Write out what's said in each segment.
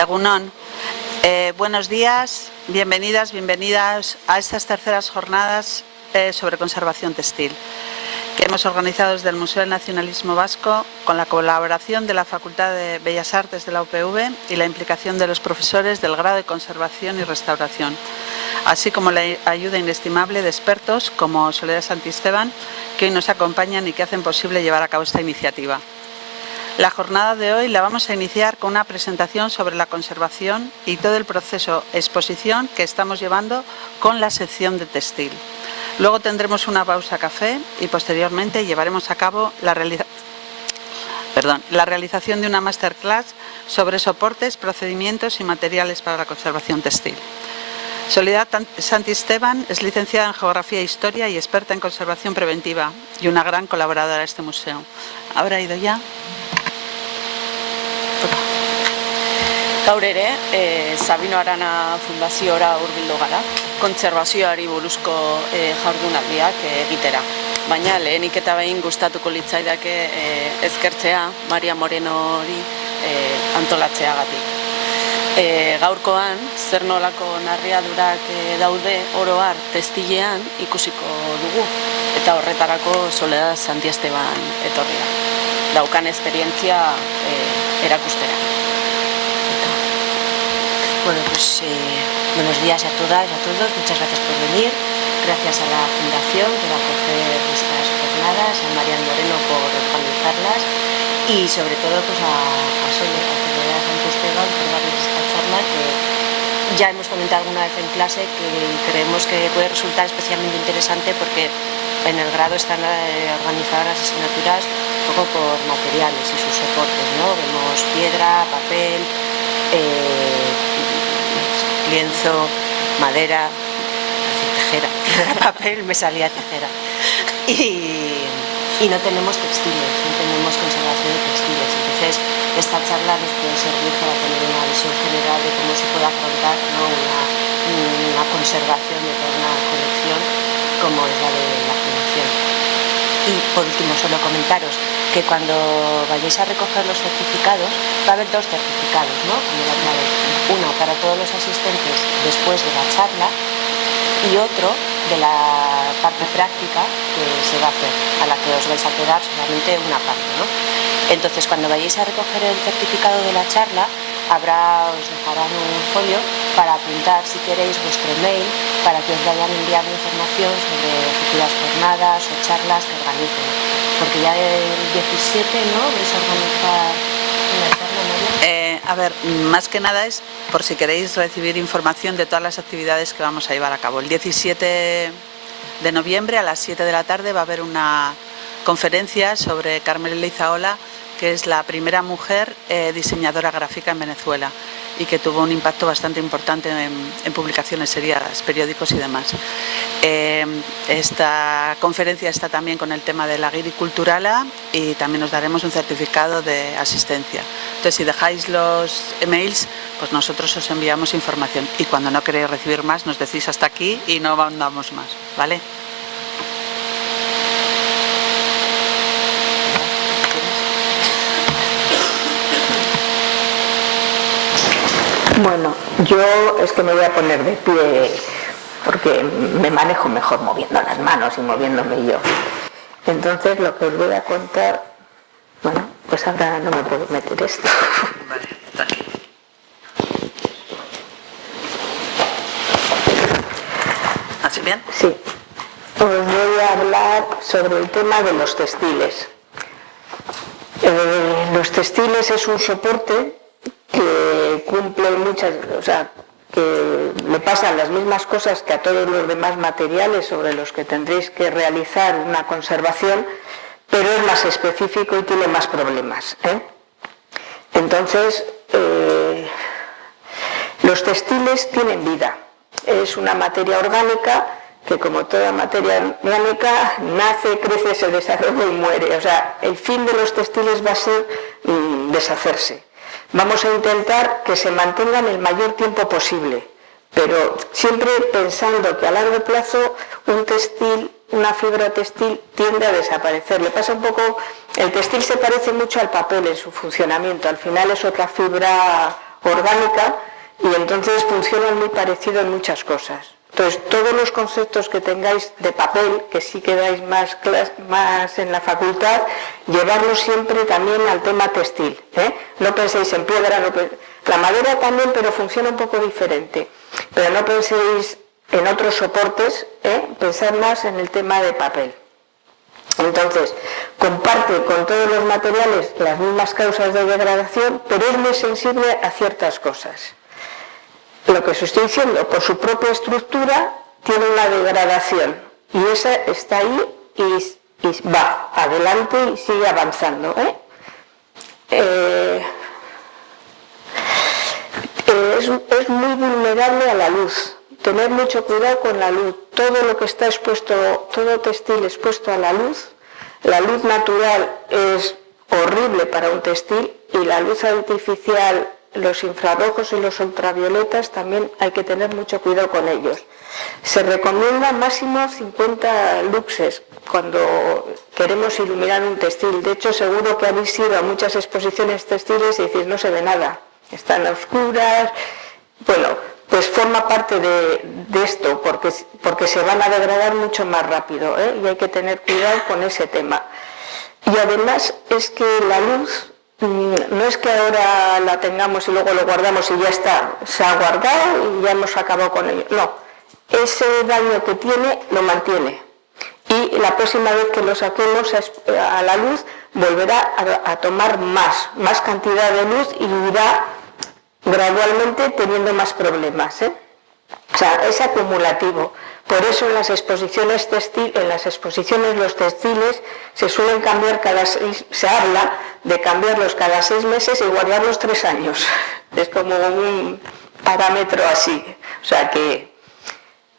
Egunon, buenos días, bienvenidas a estas terceras jornadas sobre conservación textil que hemos organizado desde el Museo del Nacionalismo Vasco con la colaboración de la Facultad de Bellas Artes de la UPV y la implicación de los profesores del grado de Conservación y Restauración, así como la ayuda inestimable de expertos como Soledad Santisteban, que hoy nos acompañan y que hacen posible llevar a cabo esta iniciativa. La jornada de hoy la vamos a iniciar con una presentación sobre la conservación y todo el proceso exposición que estamos llevando con la sección de textil. Luego tendremos una pausa café y posteriormente llevaremos a cabo la realización de una masterclass sobre soportes, procedimientos y materiales para la conservación textil. Soledad Santisteban es licenciada en Geografía e Historia y experta en conservación preventiva y una gran colaboradora de este museo. ¿Habrá ido ya? Gaur ere, Sabino Arana Fundaziora hurbildu gara, kontserbazioari buruzko jardunaldiak egitera. Baina lehenik eta behin gustatuko litzaidake ezkertzea Maria Morenori antolatzeagatik. Gaurkoan, zer nolako narriadurak daude oro har textilean ikusiko dugu, eta horretarako Soledad Santisteban etorri da. Daukan esperientzia erakustera. Bueno, pues buenos días a todas y a todos, muchas gracias por venir, gracias a la Fundación por acoger estas jornadas, a Marian Moreno por organizarlas y sobre todo pues a Soledad Santisteban por darles esta charla que ya hemos comentado alguna vez en clase, que creemos que puede resultar especialmente interesante porque en el grado están organizadas las asignaturas un poco por materiales y sus soportes, ¿no? Vemos piedra, papel, lienzo, madera, tijera, papel, me salía tijera. Y no tenemos textiles, no tenemos conservación de textiles. Entonces, esta charla nos puede servir para tener una visión general de cómo se puede afrontar, ¿no? una conservación de toda una colección como es la de la Fundación. Y por último, solo comentaros que cuando vayáis a recoger los certificados, va a haber dos certificados, ¿no? Como la otra vez. Uno para todos los asistentes después de la charla y otro de la parte práctica que se va a hacer, a la que os vais a quedar solamente una parte, ¿no? Entonces, cuando vayáis a recoger el certificado de la charla, os dejarán un folio para apuntar, si queréis, vuestro mail, para que os vayan enviando información sobre futuras jornadas o charlas que organicen. Porque ya el 17, ¿no?, vais a organizar una charla, María. A ver, más que nada es por si queréis recibir información de todas las actividades que vamos a llevar a cabo. El 17 de noviembre a las 7 de la tarde va a haber una conferencia sobre Carmen Leizaola, que es la primera mujer diseñadora gráfica en Venezuela y que tuvo un impacto bastante importante en publicaciones seriadas, periódicos y demás. Esta conferencia está también con el tema de la guiri culturala y también os daremos un certificado de asistencia. Entonces, si dejáis los emails, pues nosotros os enviamos información y cuando no queréis recibir más nos decís hasta aquí y no mandamos más, ¿vale? Bueno, yo es que me voy a poner de pie porque me manejo mejor moviendo las manos y moviéndome yo. Entonces lo que os voy a contar, bueno, pues ahora no me puedo meter esto. Vale, está aquí. ¿Así bien? Sí. Os voy a hablar sobre el tema de los textiles. Los textiles es un soporte que cumple muchas, o sea, que le pasan las mismas cosas que a todos los demás materiales sobre los que tendréis que realizar una conservación, pero es más específico y tiene más problemas, ¿eh? Entonces, los textiles tienen vida. Es una materia orgánica que, como toda materia orgánica, nace, crece, se desarrolla y muere. O sea, el fin de los textiles va a ser deshacerse. Vamos a intentar que se mantengan el mayor tiempo posible, pero siempre pensando que a largo plazo un textil, una fibra textil tiende a desaparecer. Le pasa un poco, el textil se parece mucho al papel en su funcionamiento, al final es otra fibra orgánica y entonces funcionan muy parecido en muchas cosas. Entonces, todos los conceptos que tengáis de papel, que sí quedáis más en la facultad, llevarlos siempre también al tema textil, ¿eh? No penséis en piedra, la madera también, pero funciona un poco diferente. Pero no penséis en otros soportes, pensad más en el tema de papel. Entonces, comparte con todos los materiales las mismas causas de degradación, pero es muy sensible a ciertas cosas. Lo que os estoy diciendo, por su propia estructura, tiene una degradación y esa está ahí y va adelante y sigue avanzando. Es muy vulnerable a la luz. Tener mucho cuidado con la luz. Todo lo que está expuesto, todo textil expuesto a la luz natural es horrible para un textil y la luz artificial, los infrarrojos y los ultravioletas también hay que tener mucho cuidado con ellos. Se recomienda máximo 50 luxes cuando queremos iluminar un textil. De hecho, seguro que habéis ido a muchas exposiciones textiles y decís, no se ve nada, están a oscuras. Bueno, pues forma parte de esto, porque se van a degradar mucho más rápido, y hay que tener cuidado con ese tema. Y además es que la luz no es que ahora la tengamos y luego lo guardamos y ya está, se ha guardado y ya hemos acabado con ello. No, ese daño que tiene lo mantiene. Y la próxima vez que lo saquemos a la luz volverá a tomar más cantidad de luz y irá gradualmente teniendo más problemas. O sea, es acumulativo. Por eso en las exposiciones los textiles se suelen cambiar se habla de cambiarlos cada 6 meses y guardarlos 3 años. Es como un parámetro así. O sea que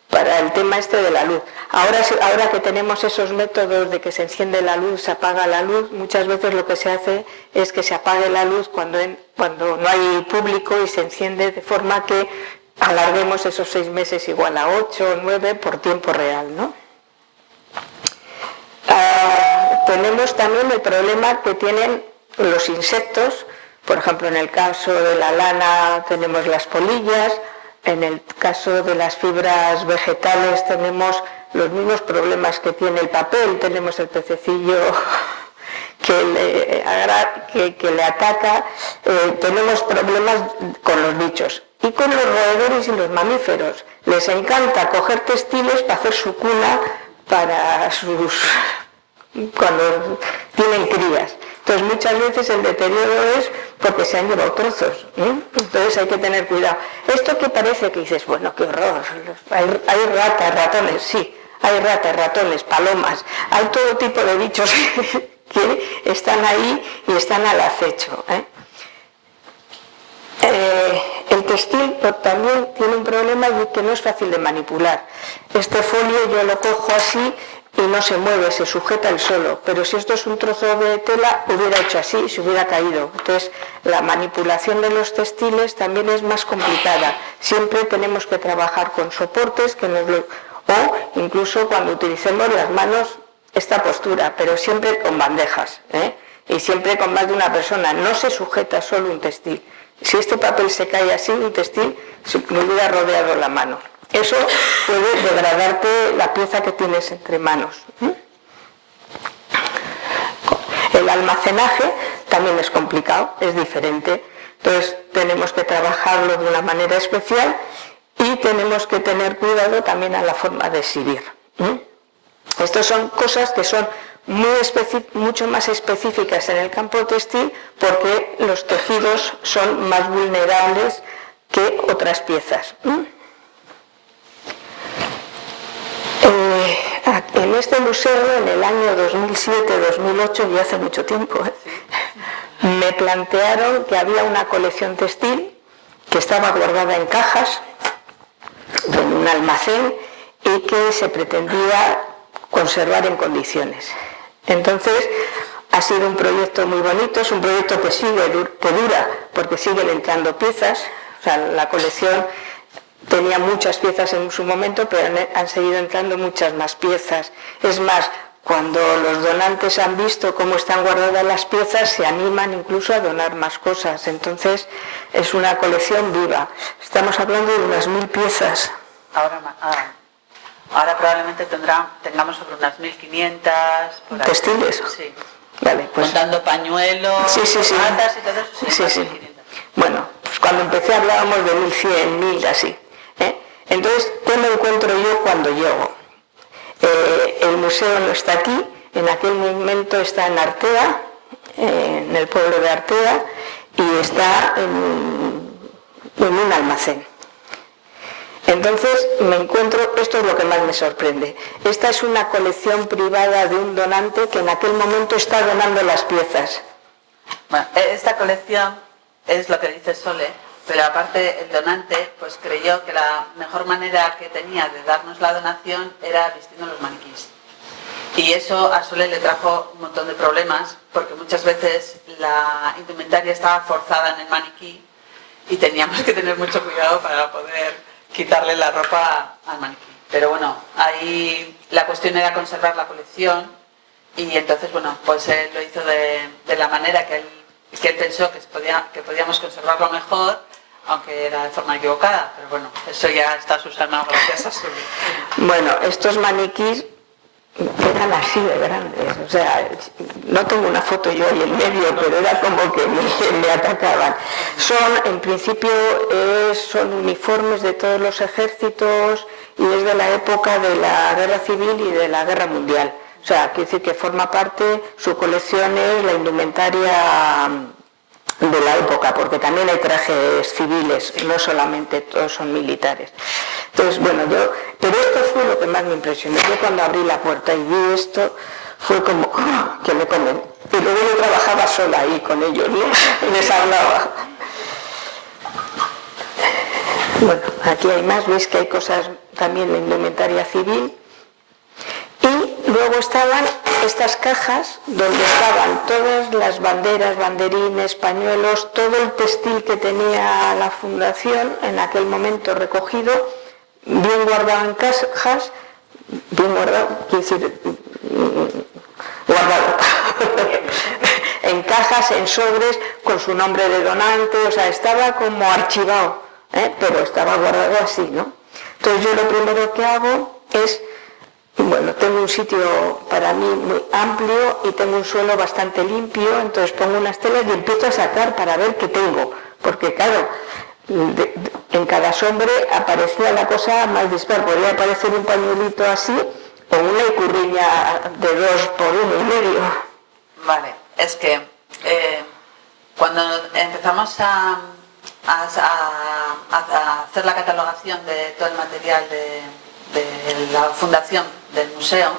para el tema este de la luz. Ahora que tenemos esos métodos de que se enciende la luz, se apaga la luz, muchas veces lo que se hace es que se apague la luz cuando no hay público y se enciende de forma que alarguemos esos 6 meses igual a 8 o 9 por tiempo real, ¿no? Tenemos también el problema que tienen los insectos. Por ejemplo, en el caso de la lana tenemos las polillas, en el caso de las fibras vegetales tenemos los mismos problemas que tiene el papel, tenemos el pececillo que le ataca, tenemos problemas con los bichos. Y con los roedores y los mamíferos. Les encanta coger textiles para hacer su cuna cuando tienen crías. Entonces muchas veces el deterioro es porque se han llevado trozos. Entonces hay que tener cuidado. Esto que parece que dices, bueno, qué horror, hay ratas, ratones, sí, hay ratas, ratones, palomas, hay todo tipo de bichos que están ahí y están al acecho. El textil también tiene un problema y que no es fácil de manipular. Este folio yo lo cojo así y no se mueve, se sujeta él solo, pero si esto es un trozo de tela hubiera hecho así, se hubiera caído. Entonces la manipulación de los textiles también es más complicada. Siempre tenemos que trabajar con soportes o incluso cuando utilicemos las manos esta postura, pero siempre con bandejas, y siempre con más de una persona. No se sujeta solo un textil. Si este papel se cae así, un textil, se me hubiera rodeado la mano. Eso puede degradarte la pieza que tienes entre manos. El almacenaje también es complicado, es diferente. Entonces tenemos que trabajarlo de una manera especial y tenemos que tener cuidado también a la forma de exhibir. Estas son cosas que son mucho más específicas en el campo textil porque los tejidos son más vulnerables que otras piezas. En este museo, en el año 2007-2008, y hace mucho tiempo, me plantearon que había una colección textil que estaba guardada en cajas en un almacén y que se pretendía conservar en condiciones. Entonces, ha sido un proyecto muy bonito, es un proyecto que dura, porque siguen entrando piezas. O sea, la colección tenía muchas piezas en su momento, pero han seguido entrando muchas más piezas. Es más, cuando los donantes han visto cómo están guardadas las piezas, se animan incluso a donar más cosas. Entonces, es una colección viva. Estamos hablando de unas 1000 piezas. Ahora probablemente tengamos sobre unas 1500 por ahí. ¿Textiles? Sí. Vale, pues... Contando pañuelos, sí. batas y todo eso, Sí. 1500. Bueno, pues cuando empecé hablábamos de 1100, 1000, así. Entonces, ¿qué me encuentro yo cuando llego? El museo no está aquí, en aquel momento está en Artea, en el pueblo de Artea, y está en un almacén. Entonces me encuentro, esto es lo que más me sorprende, esta es una colección privada de un donante que en aquel momento está donando las piezas. Bueno, esta colección es lo que dice Sole, pero aparte el donante pues creyó que la mejor manera que tenía de darnos la donación era vistiendo los maniquís. Y eso a Sole le trajo un montón de problemas, porque muchas veces la indumentaria estaba forzada en el maniquí y teníamos que tener mucho cuidado para poder quitarle la ropa al maniquí. Pero bueno, ahí la cuestión era conservar la colección y entonces, bueno, pues él lo hizo de la manera que él pensó que podíamos conservarlo mejor, aunque era de forma equivocada. Pero bueno, eso ya está subsanado gracias a Sole. Bueno, estos maniquís eran así de grandes, o sea, no tengo una foto yo ahí en medio, pero era como que me atacaban. En principio, son uniformes de todos los ejércitos y es de la época de la Guerra Civil y de la Guerra Mundial. O sea, quiere decir que forma parte, su colección es la indumentaria de la época, porque también hay trajes civiles, no solamente todos son militares. Entonces, bueno, pero esto fue lo que más me impresionó. Yo cuando abrí la puerta y vi esto, fue como, ¡oh!, que me comen. Y luego yo trabajaba sola ahí con ellos, ¿no? Y les hablaba. Bueno, aquí hay más, veis que hay cosas también de indumentaria civil. Y luego estaban estas cajas donde estaban todas las banderas, banderines, pañuelos, todo el textil que tenía la fundación en aquel momento recogido, bien guardado en cajas, bien guardado, quiere decir, guardado, en cajas, en sobres, con su nombre de donante, o sea, estaba como archivado, pero estaba guardado así, ¿no? Entonces yo lo primero que hago es, bueno, tengo un sitio para mí muy amplio y tengo un suelo bastante limpio, entonces pongo unas telas y empiezo a sacar para ver qué tengo, porque claro, en cada sobre aparecía la cosa más dispar, podría aparecer un pañuelito así o una icurriña de 2 por 1,5. Vale, es que cuando empezamos a hacer la catalogación de todo el material de la fundación del museo,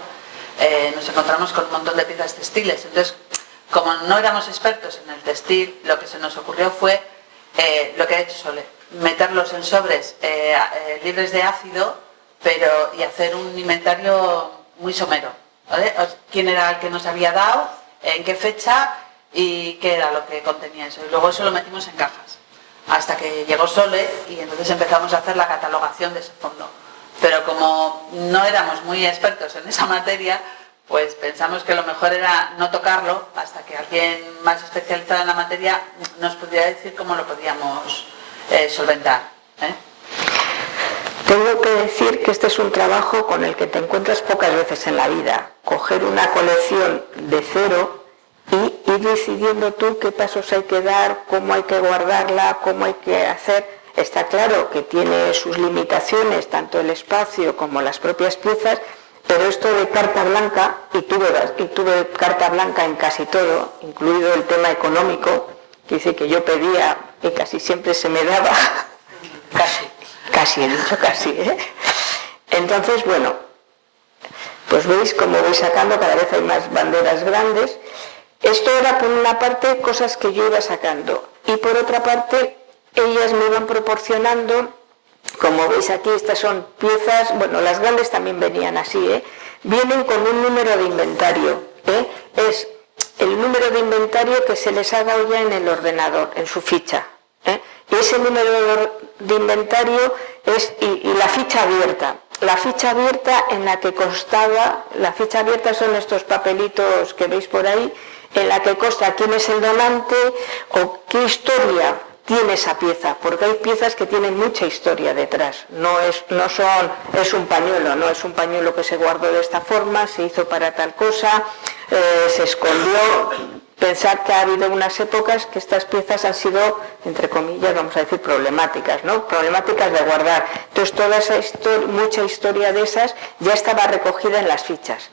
nos encontramos con un montón de piezas textiles. Entonces, como no éramos expertos en el textil, lo que se nos ocurrió fue lo que ha hecho Sole, meterlos en sobres libres de ácido, y hacer un inventario muy somero, ¿vale? Quién era el que nos había dado, en qué fecha y qué era lo que contenía eso. Y luego eso lo metimos en cajas, hasta que llegó Sole y entonces empezamos a hacer la catalogación de ese fondo. Pero como no éramos muy expertos en esa materia, pues pensamos que lo mejor era no tocarlo hasta que alguien más especializado en la materia nos pudiera decir cómo lo podíamos solventar. Tengo que decir que este es un trabajo con el que te encuentras pocas veces en la vida. Coger una colección de cero y ir decidiendo tú qué pasos hay que dar, cómo hay que guardarla, cómo hay que hacer. Está claro que tiene sus limitaciones, tanto el espacio como las propias piezas, pero esto de carta blanca, y tuve carta blanca en casi todo, incluido el tema económico, que dice que yo pedía y casi siempre se me daba. Casi he dicho casi, ¿eh? Entonces, bueno, pues veis como voy sacando, cada vez hay más banderas grandes. Esto era por una parte cosas que yo iba sacando, y por otra parte ellas me iban proporcionando, como veis aquí, estas son piezas, bueno, las grandes también venían así, vienen con un número de inventario, es el número de inventario que se les ha dado ya en el ordenador, en su ficha, y ese número de inventario es y la ficha abierta. la ficha abierta en la que constaba, la ficha abierta son estos papelitos que veis por ahí, en la que consta quién es el donante o qué historia tiene esa pieza, porque hay piezas que tienen mucha historia detrás, es un pañuelo, no es un pañuelo que se guardó de esta forma, se hizo para tal cosa, se escondió. Pensar que ha habido unas épocas que estas piezas han sido, entre comillas, vamos a decir, problemáticas, ¿no? Problemáticas de guardar. Entonces toda esa mucha historia de esas ya estaba recogida en las fichas.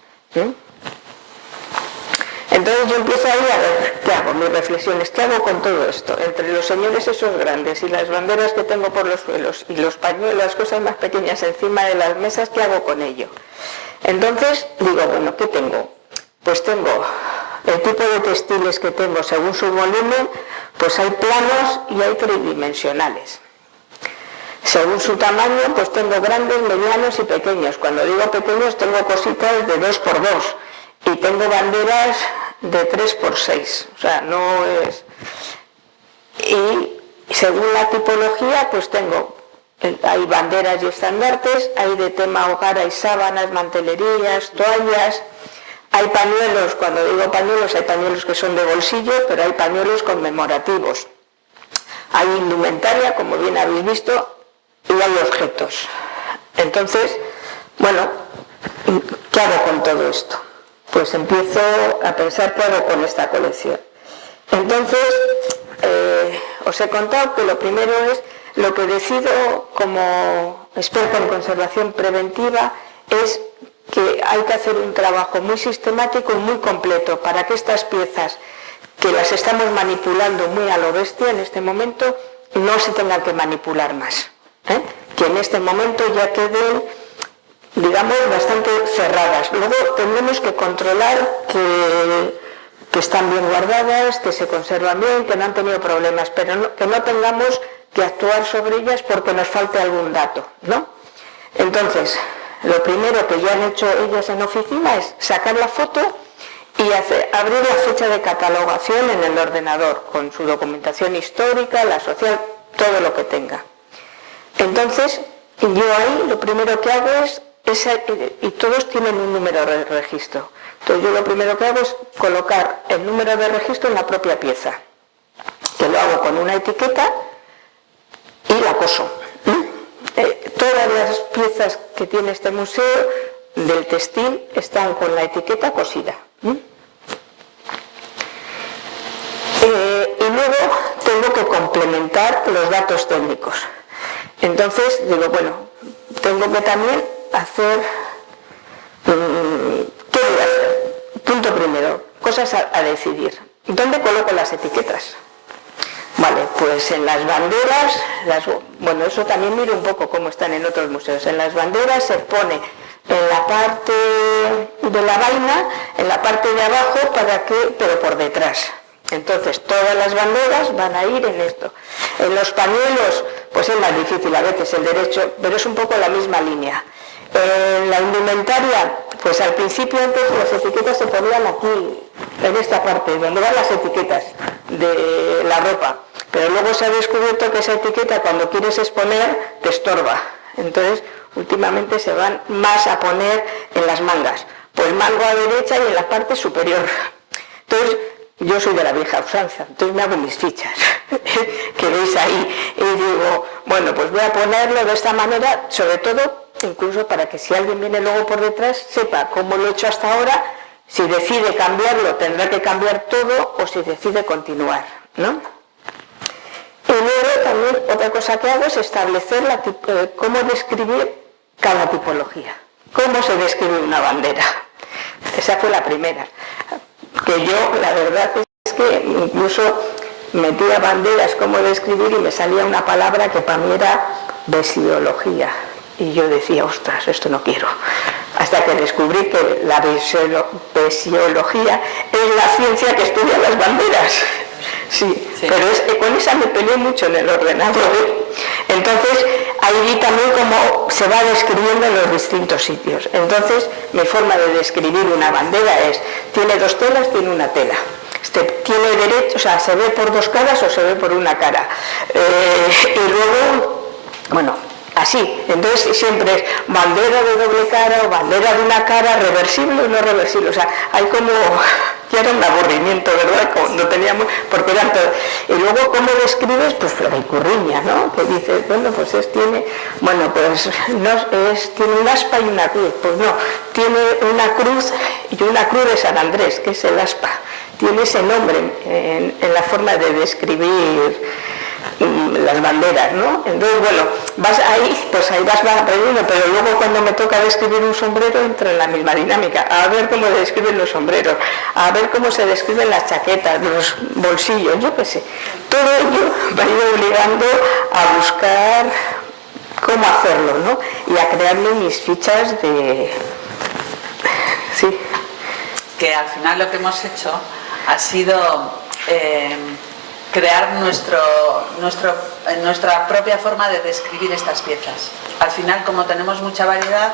Entonces yo empiezo ahí a ver, ¿qué hago? Mis reflexiones, ¿qué hago con todo esto? Entre los señores esos grandes y las banderas que tengo por los suelos y los pañuelos, las cosas más pequeñas encima de las mesas, ¿qué hago con ello? Entonces digo, bueno, ¿qué tengo? Pues tengo el tipo de textiles que tengo según su volumen, pues hay planos y hay tridimensionales. Según su tamaño, pues tengo grandes, medianos y pequeños. Cuando digo pequeños, tengo cositas de 2x2 y tengo banderas de 3x6. O sea, no es... Y según la tipología, pues hay banderas y estandartes, hay de tema hogar, hay sábanas, mantelerías, toallas. Hay pañuelos, cuando digo pañuelos, hay pañuelos que son de bolsillo, pero hay pañuelos conmemorativos. Hay indumentaria, como bien habéis visto, y hay objetos. Entonces, bueno, ¿qué hago con todo esto? Pues empiezo a pensar qué hago con esta colección. Entonces, os he contado que lo primero es, lo que decido como experta en conservación preventiva es que hay que hacer un trabajo muy sistemático y muy completo para que estas piezas, que las estamos manipulando muy a lo bestia en este momento, no se tengan que manipular más. Que en este momento ya queden, digamos, bastante cerradas. Luego tendremos que controlar que están bien guardadas, que se conservan bien, que no han tenido problemas, pero que no tengamos que actuar sobre ellas porque nos falte algún dato, ¿no? Entonces, lo primero que ya han hecho ellas en oficina es sacar la foto y abrir la fecha de catalogación en el ordenador, con su documentación histórica, la social, todo lo que tenga. Entonces, yo ahí lo primero que hago es, y todos tienen un número de registro, entonces yo lo primero que hago es colocar el número de registro en la propia pieza, que lo hago con una etiqueta y la coso. Todas las piezas que tiene este museo del textil están con la etiqueta cosida. Y luego tengo que complementar los datos técnicos. Entonces digo, bueno, tengo que también hacer... ¿Qué voy a hacer? Punto primero, cosas a decidir. ¿Dónde coloco las etiquetas? Vale, pues en las banderas, bueno, eso también miro un poco cómo están en otros museos. En las banderas se pone en la parte de la vaina, en la parte de abajo, pero por detrás. Entonces, todas las banderas van a ir en esto. En los pañuelos, pues es más difícil a veces el derecho, pero es un poco la misma línea. En la indumentaria, pues al principio antes las etiquetas se ponían aquí, en esta parte, donde van las etiquetas de la ropa. Pero luego se ha descubierto que esa etiqueta, cuando quieres exponer, te estorba. Entonces, últimamente se van más a poner en las mangas. Pues mango a derecha y en la parte superior. Entonces, yo soy de la vieja usanza, entonces me hago mis fichas, que veis ahí. Y digo, bueno, pues voy a ponerlo de esta manera, sobre todo, incluso para que si alguien viene luego por detrás, sepa cómo lo he hecho hasta ahora. Si decide cambiarlo, tendrá que cambiar todo, o si decide continuar, ¿no? Y luego también otra cosa que hago es establecer cómo describir cada tipología. ¿Cómo se describe una bandera? Esa fue la primera. Que yo, la verdad es que incluso metía banderas, cómo describir, y me salía una palabra que para mí era besiología. Y yo decía, ostras, esto no quiero. Hasta que descubrí que la besiología es la ciencia que estudia las banderas. Sí, pero con esa me peleé mucho en el ordenador. Entonces, ahí vi también cómo se va describiendo en los distintos sitios. Entonces, mi forma de describir una bandera es, tiene dos telas, tiene una tela. Tiene derecho, o sea, se ve por dos caras o se ve por una cara. Y luego, bueno, así. Entonces siempre es bandera de doble cara o bandera de una cara, reversible o no reversible. O sea, hay como... ya era un aburrimiento, ¿verdad? Cuando teníamos... porque eran todo... Y luego, ¿cómo lo escribes? Pues Floricurriña, ¿no? Que dices, bueno, pues tiene... Bueno, pues no, tiene un aspa y una cruz. Pues no, tiene una cruz y una cruz de San Andrés, que es el aspa. Tiene ese nombre en la forma de describir las banderas, ¿no? Entonces, bueno, vas ahí, pues ahí vas aprendiendo, pero luego cuando me toca describir un sombrero entro en la misma dinámica, a ver cómo describen los sombreros, a ver cómo se describen las chaquetas, los bolsillos, yo qué sé. Todo ello me ha ido obligando a buscar cómo hacerlo, ¿no? Y a crearme mis fichas de... sí. Que al final lo que hemos hecho ha sido crear nuestra propia forma de describir estas piezas. Al final, como tenemos mucha variedad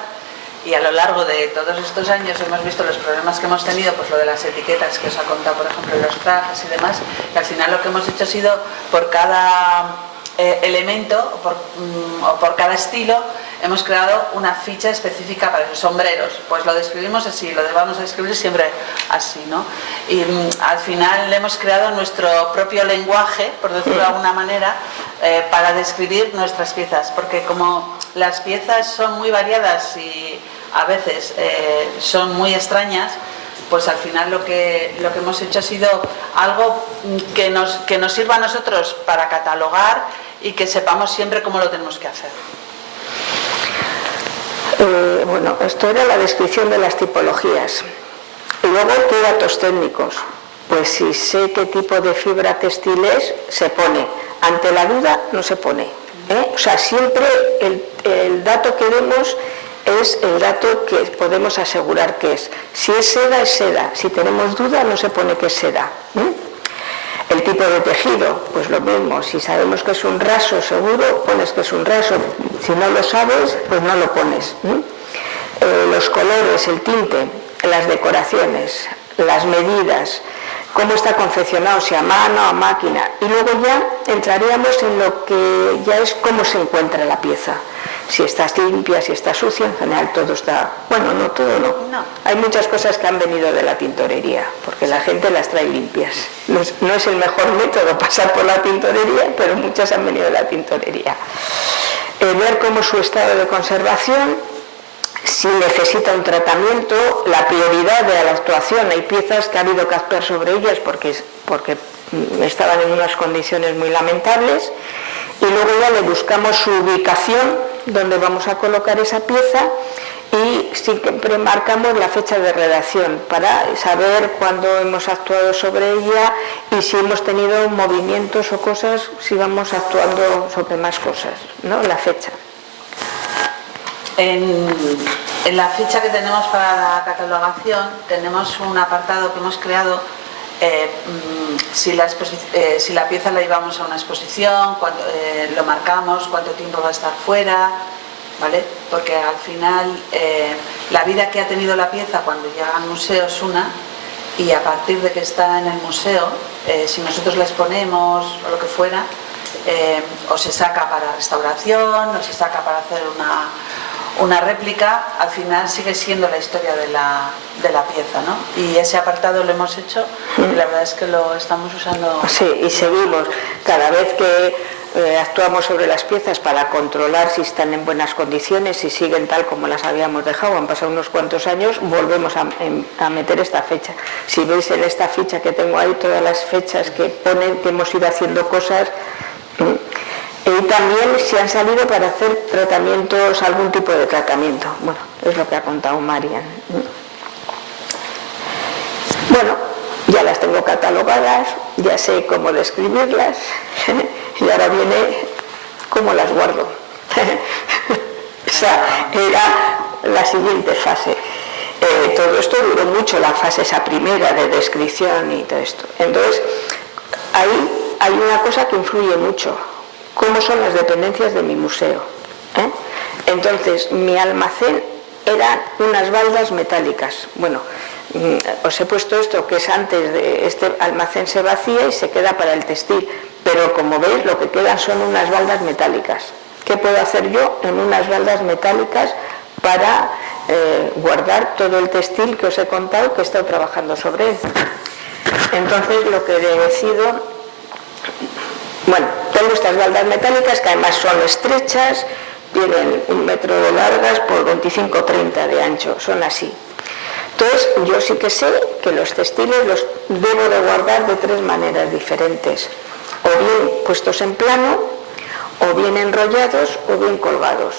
y a lo largo de todos estos años hemos visto los problemas que hemos tenido, pues lo de las etiquetas que os ha contado, por ejemplo, los trajes y demás, y al final lo que hemos hecho ha sido por cada elemento o por cada estilo hemos creado una ficha específica para los sombreros, pues lo describimos así, lo vamos a describir siempre así, ¿no? Y al final hemos creado nuestro propio lenguaje, por decirlo de alguna manera, para describir nuestras piezas, porque como las piezas son muy variadas y a veces son muy extrañas, pues al final lo que hemos hecho ha sido algo que nos sirva a nosotros para catalogar y que sepamos siempre cómo lo tenemos que hacer. Bueno, esto era la descripción de las tipologías. Y luego, ¿qué datos técnicos? Pues si sé qué tipo de fibra textil es, se pone. Ante la duda, no se pone. O sea, siempre el dato que demos es el dato que podemos asegurar que es. Si es seda, es seda. Si tenemos duda, no se pone que es seda. El tipo de tejido, pues lo mismo. Si sabemos que es un raso, seguro, pones que es un raso. Si no lo sabes, pues no lo pones. Los colores, el tinte, las decoraciones, las medidas, cómo está confeccionado, si a mano o a máquina. Y luego ya entraríamos en lo que ya es cómo se encuentra la pieza. Si está limpia, si está sucia, en general todo está... Bueno, no, todo no. Hay muchas cosas que han venido de la tintorería, porque la gente las trae limpias. No es el mejor método pasar por la tintorería, pero muchas han venido de la tintorería. Ver cómo es su estado de conservación, si necesita un tratamiento, la prioridad de la actuación. Hay piezas que ha habido que actuar sobre ellas porque estaban en unas condiciones muy lamentables, y luego ya le buscamos su ubicación, donde vamos a colocar esa pieza, y siempre marcamos la fecha de redacción para saber cuándo hemos actuado sobre ella y si hemos tenido movimientos o cosas, si vamos actuando sobre más cosas, ¿no? La fecha. En la ficha que tenemos para la catalogación tenemos un apartado que hemos creado. Si la pieza la llevamos a una exposición, lo marcamos, cuánto tiempo va a estar fuera, ¿vale? Porque al final la vida que ha tenido la pieza cuando llega al museo es una, y a partir de que está en el museo, si nosotros la exponemos o lo que fuera, o se saca para restauración o se saca para hacer una réplica, al final sigue siendo la historia de la pieza, ¿no? Y ese apartado lo hemos hecho y la verdad es que lo estamos usando. Sí, y seguimos. Cada vez que actuamos sobre las piezas para controlar si están en buenas condiciones, si siguen tal como las habíamos dejado, han pasado unos cuantos años, volvemos a meter esta fecha. Si veis en esta ficha que tengo ahí todas las fechas que ponen que hemos ido haciendo cosas. Y también si han salido para hacer tratamientos, algún tipo de tratamiento. Bueno, es lo que ha contado Marian. Bueno, ya las tengo catalogadas, ya sé cómo describirlas, y ahora viene cómo las guardo. Esa era la siguiente fase. Todo esto duró mucho, la fase esa primera de descripción y todo esto. Entonces, ahí hay una cosa que influye mucho. ¿Cómo son las dependencias de mi museo? Entonces, mi almacén eran unas baldas metálicas. Bueno, os he puesto esto que es antes de este almacén se vacía y se queda para el textil, pero como veis lo que quedan son unas baldas metálicas. ¿Qué puedo hacer yo en unas baldas metálicas para guardar todo el textil que os he contado que he estado trabajando sobre él? Entonces lo que he decidido, bueno, tengo estas baldas metálicas que además son estrechas, tienen 1 metro de largas por 25-30 de ancho, son así. Entonces yo sí que sé que los textiles los debo de guardar de 3 maneras diferentes, o bien puestos en plano, o bien enrollados, o bien colgados.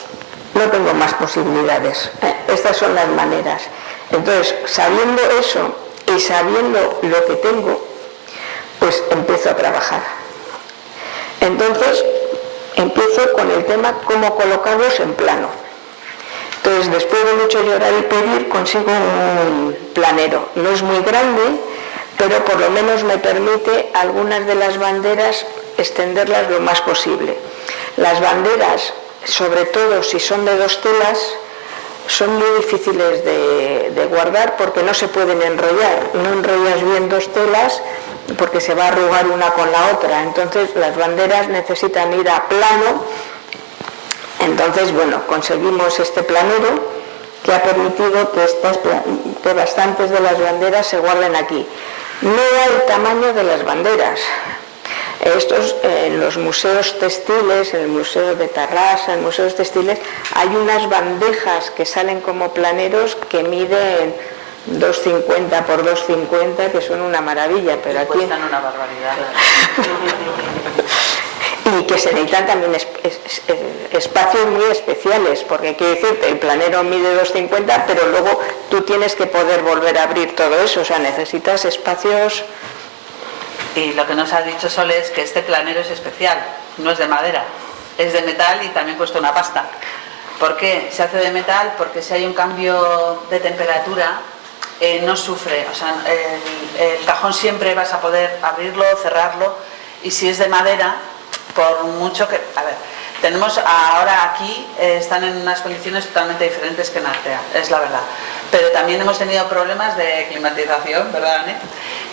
No tengo más posibilidades, estas son las maneras. Entonces, sabiendo eso y sabiendo lo que tengo, pues empiezo a trabajar. Entonces, empiezo con el tema cómo colocarlos en plano. Entonces, después de mucho llorar y pedir, consigo un planero. No es muy grande, pero por lo menos me permite algunas de las banderas extenderlas lo más posible. Las banderas, sobre todo si son de 2 telas, son muy difíciles de guardar porque no se pueden enrollar. No enrollas bien 2 telas porque se va a arrugar una con la otra. Entonces las banderas necesitan ir a plano. Entonces, bueno, conseguimos este planero que ha permitido que bastantes de las banderas se guarden aquí. No da el tamaño de las banderas. Estos, en los museos textiles, en el Museo de Tarrasa, en museos textiles, hay unas bandejas que salen como planeros que miden 2,50 por 2,50, que son una maravilla, pero aquí cuestan una barbaridad. Y que se necesitan también espacios muy especiales, porque quiero decirte, el planero mide 2,50, pero luego tú tienes que poder volver a abrir todo eso, o sea, necesitas espacios. Y lo que nos ha dicho Sol es que este planero es especial, no es de madera, es de metal y también cuesta una pasta. ¿Por qué se hace de metal? Porque si hay un cambio de temperatura, no sufre, o sea, el cajón siempre vas a poder abrirlo, cerrarlo, y si es de madera, por mucho que... A ver, tenemos ahora aquí, están en unas condiciones totalmente diferentes que en Artea, es la verdad. Pero también hemos tenido problemas de climatización, ¿verdad, Anne?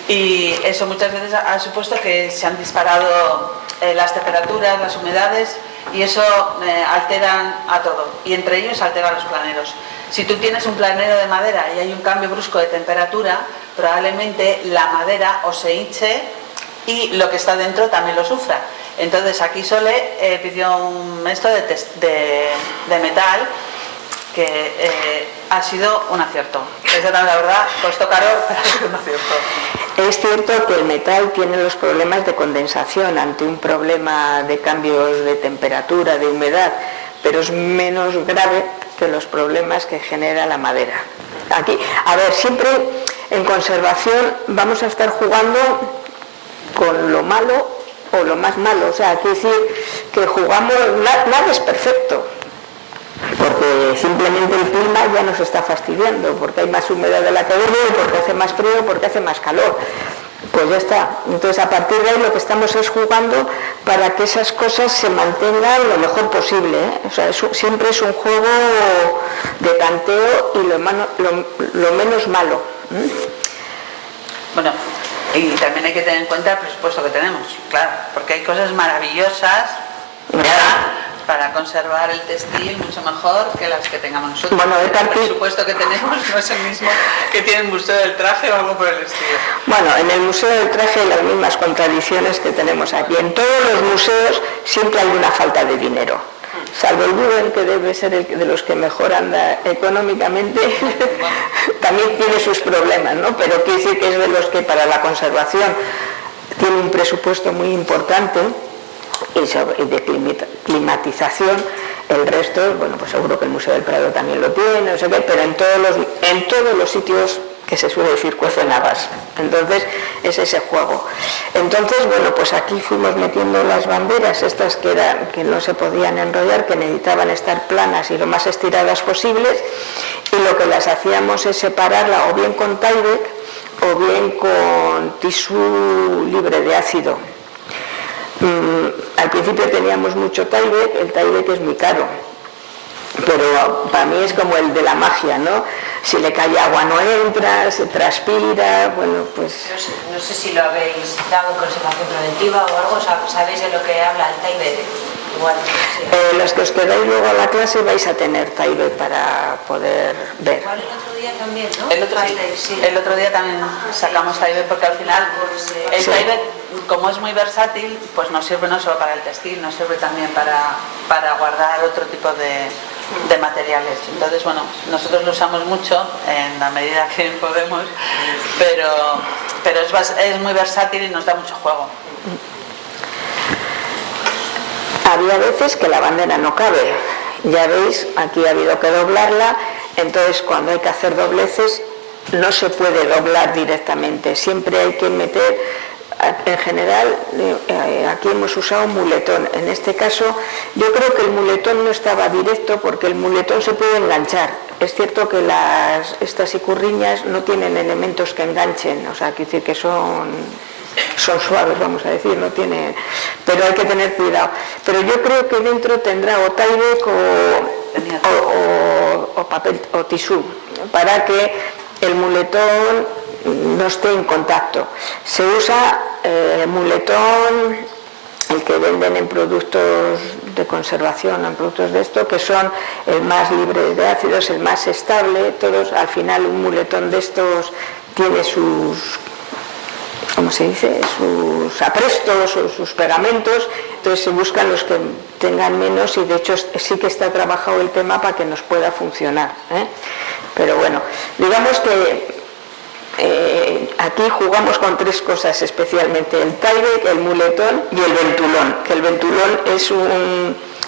Y eso muchas veces ha supuesto que se han disparado las temperaturas, las humedades, y eso alteran a todo, y entre ellos alteran los planeros. Si tú tienes un planero de madera y hay un cambio brusco de temperatura, probablemente la madera o se hinche y lo que está dentro también lo sufra. Entonces aquí Sole pidió un esto de metal que ha sido un acierto. Eso también, la verdad, costó caro, pero ha sido un acierto. Es cierto que el metal tiene los problemas de condensación ante un problema de cambios de temperatura, de humedad, pero es menos grave que los problemas que genera la madera. Aquí, a ver, siempre en conservación vamos a estar jugando con lo malo o lo más malo. O sea, quiero decir que jugamos, nada es perfecto, porque simplemente el clima ya nos está fastidiando, porque hay más humedad de la que debe, porque hace más frío, porque hace más calor. Pues ya está. Entonces, a partir de ahí lo que estamos es jugando para que esas cosas se mantengan lo mejor posible, ¿eh? O sea, siempre es un juego de tanteo y lo menos malo. Bueno, y también hay que tener en cuenta el presupuesto que tenemos, claro, porque hay cosas maravillosas, ¿verdad?, para conservar el textil mucho mejor que las que tengamos nosotros. Bueno, el presupuesto que tenemos no es el mismo que tiene el Museo del Traje o algo por el estilo. Bueno, en el Museo del Traje hay las mismas contradicciones que tenemos aquí. En todos los museos siempre hay una falta de dinero. Salvo el Guggenheim, que debe ser el de los que mejor anda económicamente, también tiene sus problemas, ¿no? Pero quiere decir que es de los que para la conservación tiene un presupuesto muy importante. Y de climatización, el resto, bueno, pues seguro que el Museo del Prado también lo tiene, no sé qué, pero en todos los sitios que se suele decir cuecen habas. Entonces es ese juego. Entonces, bueno, pues aquí fuimos metiendo las banderas estas que no se podían enrollar, que necesitaban estar planas y lo más estiradas posibles, y lo que las hacíamos es separarla o bien con Tyvek o bien con tisú libre de ácido. Al principio teníamos mucho Tyvek, el Tyvek es muy caro, pero para mí es como el de la magia, ¿no? Si le cae agua no entra, se transpira, bueno, pues... No sé si lo habéis dado en conservación preventiva o algo, ¿sabéis de lo que habla el Tyvek? igual. Sí. Los que os quedáis luego a la clase vais a tener Tyvek para poder ver. Igual el otro día también, ¿no? El otro día también sacamos Tyvek porque al final el Tyvek, como es muy versátil, pues nos sirve no solo para el textil, nos sirve también para guardar otro tipo de materiales. Entonces, bueno, nosotros lo usamos mucho en la medida que podemos, pero es muy versátil y nos da mucho juego. Había veces que la bandera no cabe, ya veis, aquí ha habido que doblarla, entonces cuando hay que hacer dobleces no se puede doblar directamente, siempre hay que meter, en general aquí hemos usado un muletón, en este caso yo creo que el muletón no estaba directo porque el muletón se puede enganchar, es cierto que estas icurriñas no tienen elementos que enganchen, o sea, quiere decir que son suaves, vamos a decir, no tiene, pero hay que tener cuidado. Pero yo creo que dentro tendrá o Tyvek o papel o tisú, para que el muletón no esté en contacto. Se usa muletón, el que venden en productos de conservación, en productos de esto, que son el más libre de ácidos, el más estable, todos, al final un muletón de estos tiene sus, ¿cómo se dice?, sus aprestos o sus pegamentos, entonces se buscan los que tengan menos y de hecho sí que está trabajado el tema para que nos pueda funcionar, ¿eh? Pero bueno, digamos que aquí jugamos con tres cosas especialmente, el Tyvek, el muletón y el ventulón, que el ventulón es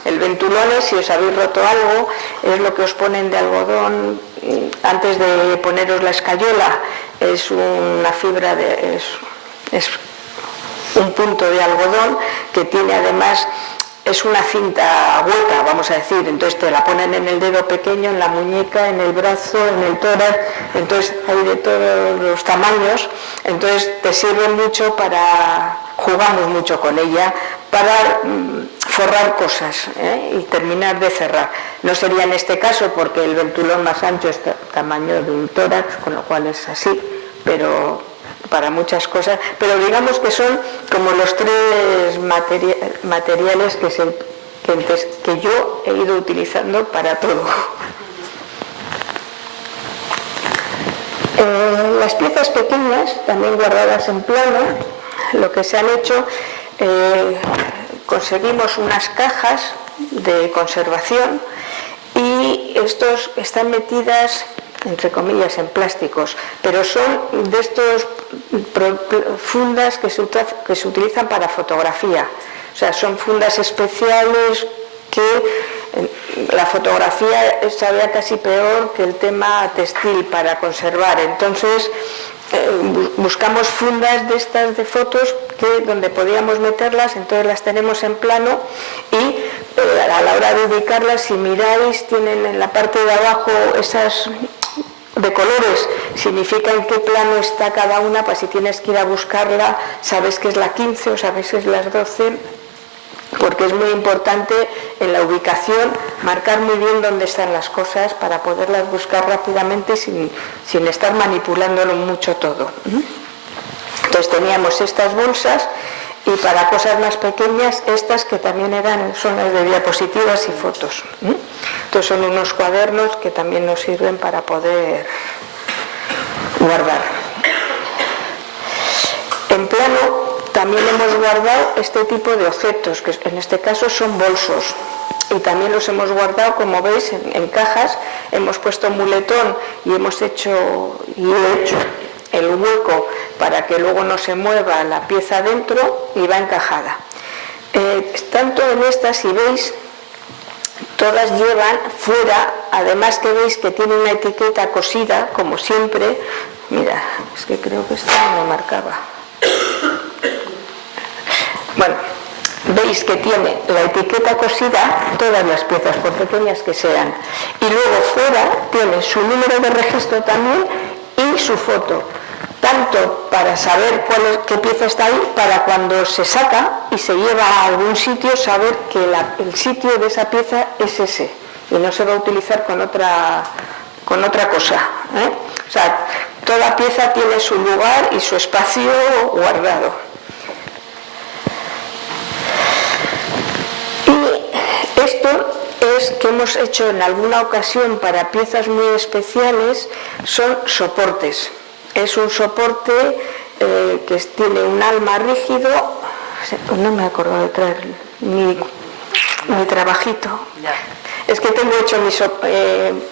el ventulón es, si os habéis roto algo, es lo que os ponen de algodón antes de poneros la escayola, es una fibra es un punto de algodón que tiene además, es una cinta hueca, vamos a decir, entonces te la ponen en el dedo pequeño, en la muñeca, en el brazo, en el tórax, entonces hay de todos los tamaños, entonces te sirve mucho jugamos mucho con ella, para forrar cosas y terminar de cerrar. No sería en este caso porque el ventulón más ancho es tamaño de un tórax, con lo cual es así, pero para muchas cosas, pero digamos que son como los tres materiales que yo he ido utilizando para todo. Las piezas pequeñas, también guardadas en plano, lo que se han hecho, conseguimos unas cajas de conservación y estos están metidas entre comillas en plásticos, pero son de estos fundas que se utilizan para fotografía, o sea, son fundas especiales que la fotografía es todavía casi peor que el tema textil para conservar, entonces buscamos fundas de estas de fotos donde podíamos meterlas, entonces las tenemos en plano y a la hora de ubicarlas, si miráis, tienen en la parte de abajo esas de colores, significa en qué plano está cada una, para si tienes que ir a buscarla, sabes que es la 15 o sabes que es las 12, porque es muy importante en la ubicación marcar muy bien dónde están las cosas para poderlas buscar rápidamente sin estar manipulándolo mucho todo. Entonces teníamos estas bolsas y para cosas más pequeñas estas que también son las de diapositivas y fotos. Entonces son unos cuadernos que también nos sirven para poder guardar. En plano también hemos guardado este tipo de objetos, que en este caso son bolsos, y también los hemos guardado, como veis, en cajas. Hemos puesto muletón y he hecho el hueco para que luego no se mueva la pieza dentro y va encajada. Tanto en estas, si veis, todas llevan fuera, además que veis que tiene una etiqueta cosida, como siempre. Mira, es que creo que esta no me marcaba. Bueno, veis que tiene la etiqueta cosida, todas las piezas, por pequeñas que sean, y luego fuera tiene su número de registro también y su foto, tanto para saber qué pieza está ahí, para cuando se saca y se lleva a algún sitio, saber que el sitio de esa pieza es ese, y no se va a utilizar con otra cosa, ¿eh? O sea, toda pieza tiene su lugar y su espacio guardado. Y materiales que hemos hecho en alguna ocasión para piezas muy especiales son soportes. Es un soporte que tiene un alma rígido, no me acuerdo de traer mi trabajito. Es que tengo hecho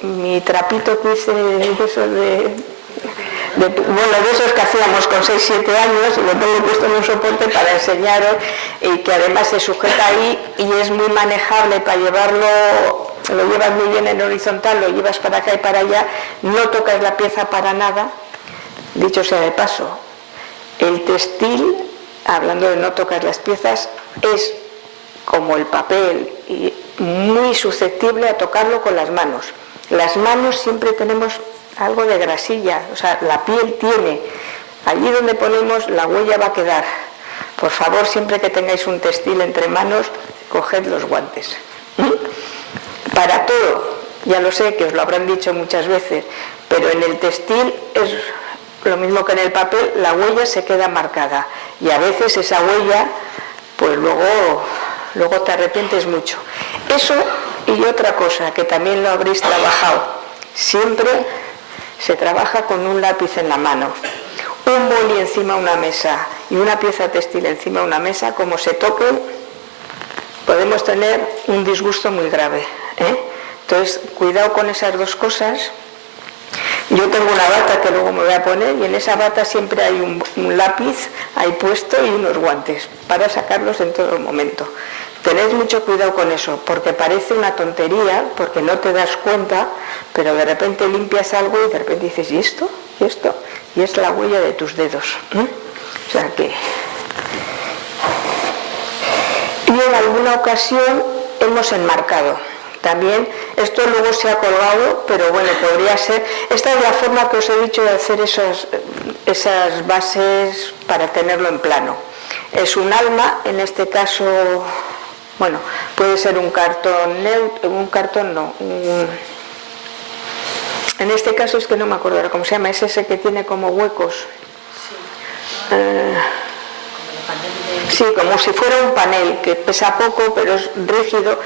mi trapito que hice de esos que hacíamos con 6-7 años, y lo tengo puesto en un soporte para enseñaros, y que además se sujeta ahí y es muy manejable para llevarlo, lo llevas muy bien en horizontal, lo llevas para acá y para allá, no tocas la pieza para nada. Dicho sea de paso, el textil, hablando de no tocar las piezas, es como el papel y muy susceptible a tocarlo con las manos. Las manos siempre tenemos algo de grasilla, o sea, la piel tiene, allí donde ponemos la huella va a quedar. Por favor, siempre que tengáis un textil entre manos, coged los guantes. Para todo, ya lo sé que os lo habrán dicho muchas veces, pero en el textil es lo mismo que en el papel, la huella se queda marcada y a veces esa huella, pues luego te arrepientes mucho. Eso y otra cosa, que también lo habréis trabajado, siempre se trabaja con un lápiz en la mano. Un boli encima de una mesa y una pieza textil encima de una mesa, como se toquen, podemos tener un disgusto muy grave, ¿eh? Entonces, cuidado con esas dos cosas. Yo tengo una bata que luego me voy a poner y en esa bata siempre hay un lápiz ahí puesto y unos guantes para sacarlos en todo momento. Tened mucho cuidado con eso, porque parece una tontería, porque no te das cuenta, pero de repente limpias algo y de repente dices, ¿y esto? ¿Y esto? Y es la huella de tus dedos, ¿eh? O sea que... Y en alguna ocasión hemos enmarcado. También esto luego se ha colgado, pero bueno, podría ser... Esta es la forma que os he dicho de hacer esas bases para tenerlo en plano. Es un alma, en este caso, bueno, puede ser un cartón neutro, un cartón no, en este caso es que no me acuerdo ahora cómo se llama, es ese que tiene como huecos. Sí, como si fuera un panel, que pesa poco, pero es rígido.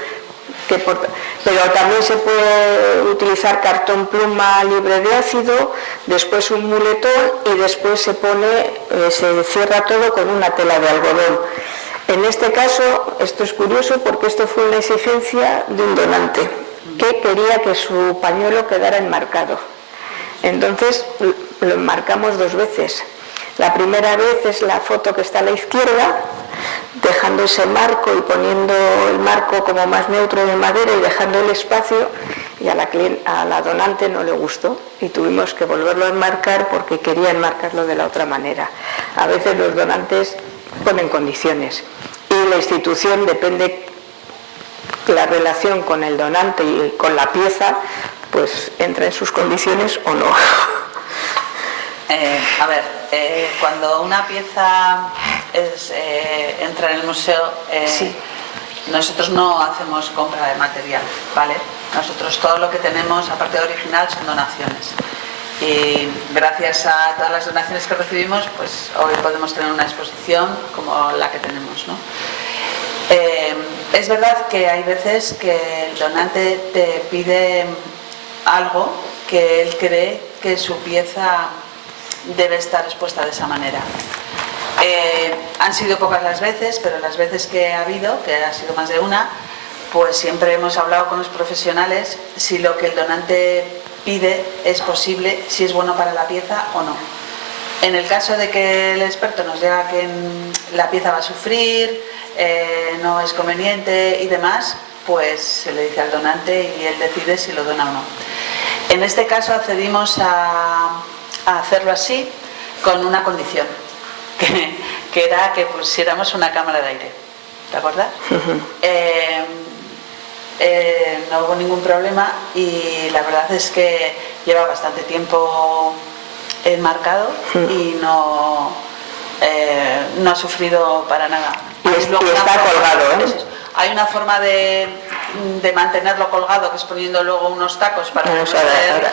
Pero también se puede utilizar cartón pluma libre de ácido, después un muletón y después se cierra todo con una tela de algodón. En este caso, esto es curioso porque esto fue una exigencia de un donante que quería que su pañuelo quedara enmarcado. Entonces lo enmarcamos 2 veces. La primera vez es la foto que está a la izquierda, dejando ese marco y poniendo el marco como más neutro de madera y dejando el espacio, y a la donante no le gustó y tuvimos que volverlo a enmarcar porque quería enmarcarlo de la otra manera. A veces los donantes ponen condiciones y la institución, depende la relación con el donante y con la pieza, pues entra en sus condiciones o no. Cuando una pieza entra en el museo, sí. Nosotros no hacemos compra de material, ¿vale? Nosotros todo lo que tenemos, aparte de original, son donaciones. Y gracias a todas las donaciones que recibimos, pues hoy podemos tener una exposición como la que tenemos, ¿no? Es verdad que hay veces que el donante te pide algo que él cree que su pieza debe estar expuesta de esa manera. Han sido pocas las veces, pero las veces que ha habido, que ha sido más de una, pues siempre hemos hablado con los profesionales si lo que el donante pide es posible, si es bueno para la pieza o no. En el caso de que el experto nos diga que la pieza va a sufrir, no es conveniente y demás, pues se le dice al donante y él decide si lo dona o no. En este caso accedimos a hacerlo así con una condición, que era que pusiéramos una cámara de aire, ¿te acuerdas? No hubo ningún problema y la verdad es que lleva bastante tiempo enmarcado y no ha sufrido para nada. Y está colgado, ¿eh? Hay una forma de mantenerlo colgado, que es poniendo luego unos tacos para que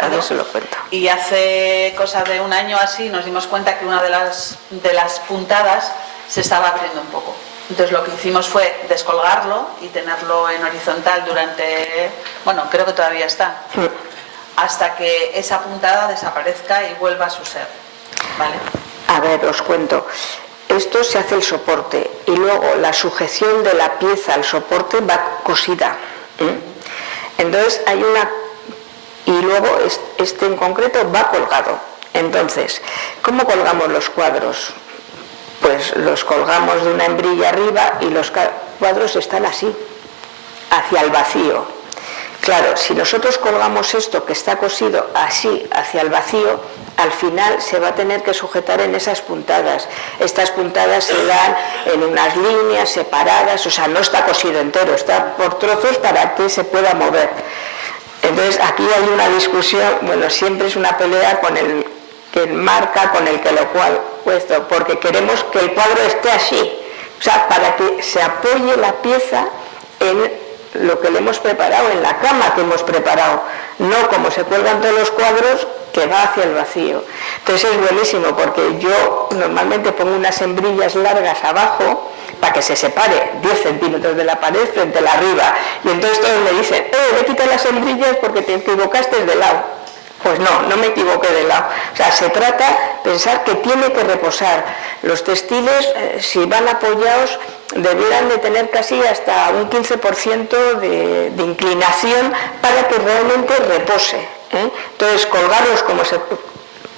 no se lo cuento. Y hace cosa de un año así nos dimos cuenta que una de las puntadas se estaba abriendo un poco. Entonces lo que hicimos fue descolgarlo y tenerlo en horizontal durante, bueno, creo que todavía está, hasta que esa puntada desaparezca y vuelva a su ser, ¿vale? A ver, os cuento. Esto se hace el soporte y luego la sujeción de la pieza al soporte va cosida. Entonces hay una... y luego este en concreto va colgado. Entonces, ¿cómo colgamos los cuadros? Pues los colgamos de una hembrilla arriba y los cuadros están así, hacia el vacío. Claro, si nosotros colgamos esto que está cosido así hacia el vacío, al final se va a tener que sujetar en esas puntadas. Estas puntadas se dan en unas líneas separadas, o sea, no está cosido entero, está por trozos para que se pueda mover. Entonces aquí hay una discusión, bueno, siempre es una pelea con el que marca, con el que lo cual puesto, porque queremos que el cuadro esté así, o sea, para que se apoye la pieza en lo que le hemos preparado, en la cama que hemos preparado, no como se cuelgan todos los cuadros, que va hacia el vacío. Entonces es buenísimo, porque yo normalmente pongo unas hembrillas largas abajo para que se separe 10 centímetros de la pared frente a la arriba, y entonces todos me dicen, le quito las hembrillas porque te equivocaste de lado. Pues no me equivoqué de lado. O sea, se trata de pensar que tiene que reposar. Los textiles, si van apoyados, debieran de tener casi hasta un 15% de inclinación para que realmente repose. Entonces, colgarlos como se...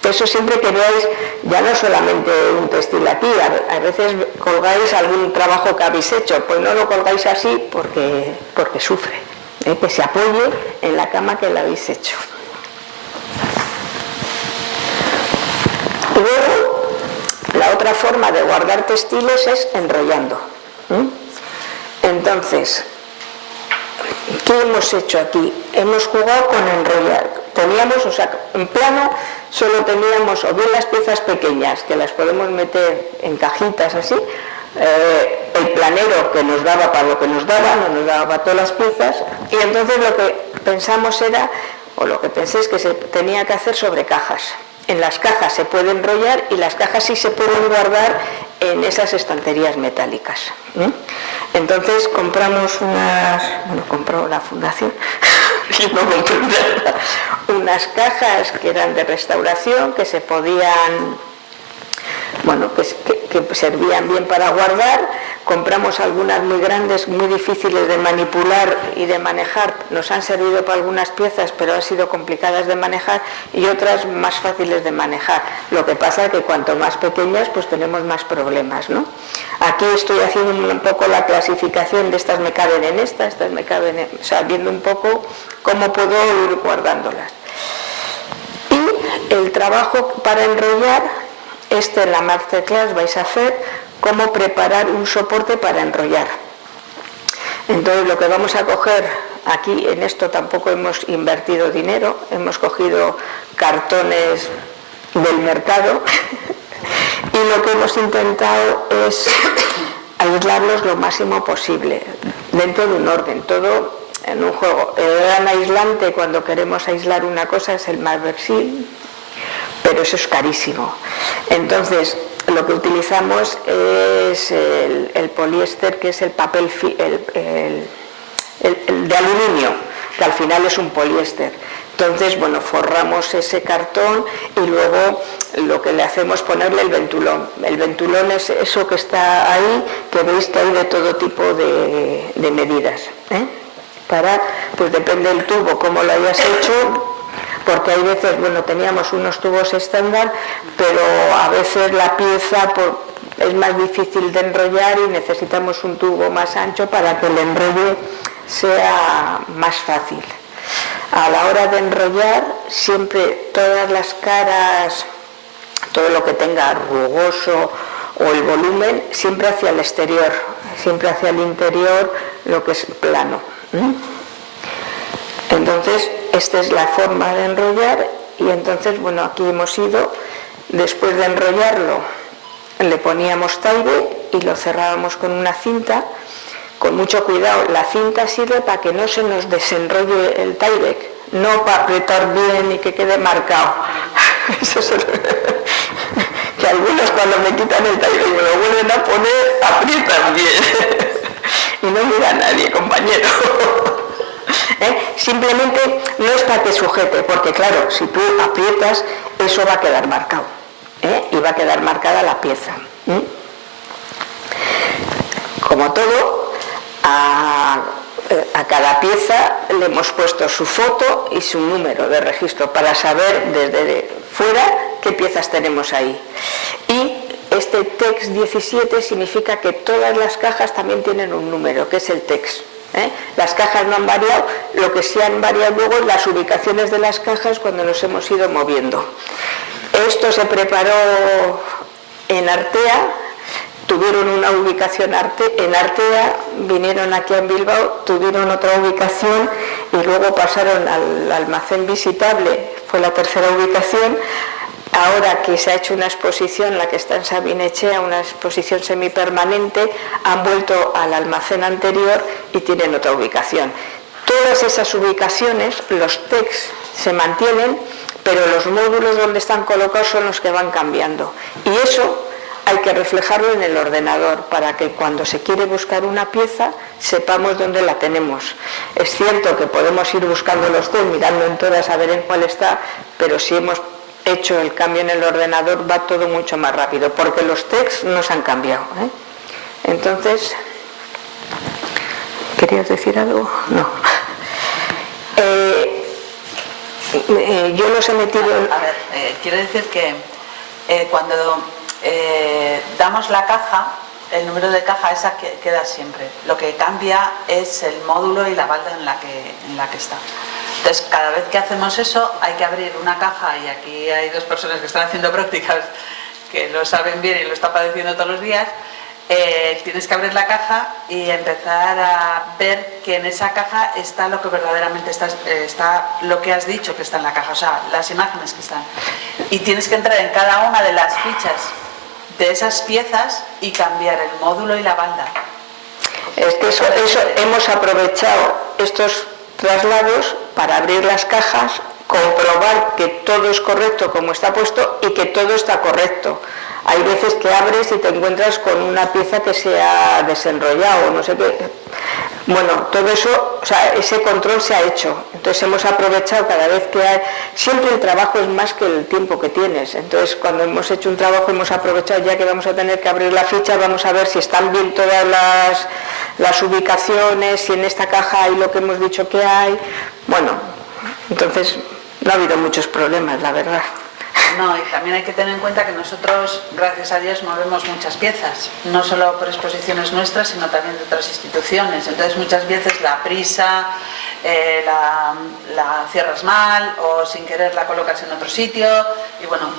Eso siempre que veáis, ya no solamente un textil aquí, a veces colgáis algún trabajo que habéis hecho, pues no lo colgáis así porque sufre, que se apoye en la cama que le habéis hecho. Y luego, la otra forma de guardar textiles es enrollando. Entonces, ¿qué hemos hecho aquí? Hemos jugado con enrollar. Teníamos, o sea, en plano solo teníamos o bien las piezas pequeñas, que las podemos meter en cajitas así, el planero que nos daba para lo que nos daba, no nos daba para todas las piezas, y entonces lo que pensamos era, o lo que pensé es que se tenía que hacer sobre cajas. En las cajas se puede enrollar y las cajas sí se pueden guardar en esas estanterías metálicas. Entonces compramos compró la fundación, unas cajas que eran de restauración, que se podían, que servían bien para guardar. Compramos algunas muy grandes, muy difíciles de manipular y de manejar. Nos han servido para algunas piezas, pero han sido complicadas de manejar, y otras más fáciles de manejar. Lo que pasa es que cuanto más pequeñas, pues tenemos más problemas, ¿no? Aquí estoy haciendo un poco la clasificación de estas me caben en estas me caben en... O sea, viendo un poco cómo puedo ir guardándolas. Y el trabajo para enrollar, en la masterclass vais a hacer cómo preparar un soporte para enrollar. Entonces lo que vamos a coger aquí, en esto tampoco hemos invertido dinero, hemos cogido cartones del mercado y lo que hemos intentado es aislarlos lo máximo posible, dentro de un orden, todo en un juego. El gran aislante cuando queremos aislar una cosa es el Marbersil, pero eso es carísimo. Entonces, lo que utilizamos es el poliéster, que es el papel el de aluminio, que al final es un poliéster. Entonces, forramos ese cartón y luego lo que le hacemos es ponerle el ventulón. El ventulón es eso que está ahí, que veis que hay de todo tipo de medidas. Pues depende del tubo, cómo lo hayas hecho, porque hay veces, teníamos unos tubos estándar, pero a veces la pieza es más difícil de enrollar y necesitamos un tubo más ancho para que el enrolle sea más fácil. A la hora de enrollar, siempre todas las caras, todo lo que tenga rugoso o el volumen, siempre hacia el exterior, siempre hacia el interior, lo que es plano. Entonces, esta es la forma de enrollar, y entonces, aquí hemos ido, después de enrollarlo, le poníamos taide y lo cerrábamos con una cinta, con mucho cuidado. La cinta sirve para que no se nos desenrolle el Tyvek, no para apretar bien y que quede marcado. Eso es que que algunos cuando me quitan el taller y me lo vuelven a poner, aprietan bien. Y no mira a nadie, compañero. Simplemente no es para que sujete, porque claro, si tú aprietas, eso va a quedar marcado, y va a quedar marcada la pieza. Como todo, a cada pieza le hemos puesto su foto y su número de registro para saber desde fuera qué piezas tenemos ahí. Y este TEX 17 significa que todas las cajas también tienen un número, que es el TEX. Las cajas no han variado, lo que sí han variado luego es las ubicaciones de las cajas cuando nos hemos ido moviendo. Esto se preparó en Artea, tuvieron una ubicación en Artea, vinieron aquí en Bilbao, tuvieron otra ubicación y luego pasaron al almacén visitable, fue la tercera ubicación. Ahora que se ha hecho una exposición, la que está en Sabinechea, una exposición semipermanente, han vuelto al almacén anterior y tienen otra ubicación. Todas esas ubicaciones, los TEX se mantienen, pero los módulos donde están colocados son los que van cambiando. Y eso hay que reflejarlo en el ordenador para que cuando se quiere buscar una pieza sepamos dónde la tenemos. Es cierto que podemos ir buscando los TEX, mirando en todas a ver en cuál está, pero si hemos hecho el cambio en el ordenador va todo mucho más rápido, porque los TEX no se han cambiado. Entonces, ¿querías decir algo? No. Yo los he metido en... A ver, quiero decir que cuando damos la caja, el número de caja esa queda siempre. Lo que cambia es el módulo y la balda en la que está. Entonces, cada vez que hacemos eso, hay que abrir una caja, y aquí hay dos personas que están haciendo prácticas que lo saben bien y lo están padeciendo todos los días. Tienes que abrir la caja y empezar a ver que en esa caja está lo que verdaderamente está lo que has dicho que está en la caja, o sea, las imágenes que están. Y tienes que entrar en cada una de las fichas de esas piezas y cambiar el módulo y la balda. Es que eso hemos aprovechado estos traslados para abrir las cajas, comprobar que todo es correcto como está puesto y que todo está correcto. Hay veces que abres y te encuentras con una pieza que se ha desenrollado, no sé qué. Bueno, todo eso, o sea, ese control se ha hecho. Entonces hemos aprovechado cada vez que hay... Siempre el trabajo es más que el tiempo que tienes. Entonces cuando hemos hecho un trabajo hemos aprovechado, ya que vamos a tener que abrir la ficha, vamos a ver si están bien todas las ubicaciones, si en esta caja hay lo que hemos dicho que hay. Bueno, entonces no ha habido muchos problemas, la verdad. No, y también hay que tener en cuenta que nosotros, gracias a Dios, movemos muchas piezas, no solo por exposiciones nuestras, sino también de otras instituciones. Entonces muchas veces la prisa, la cierras mal o sin querer la colocas en otro sitio. Y bueno,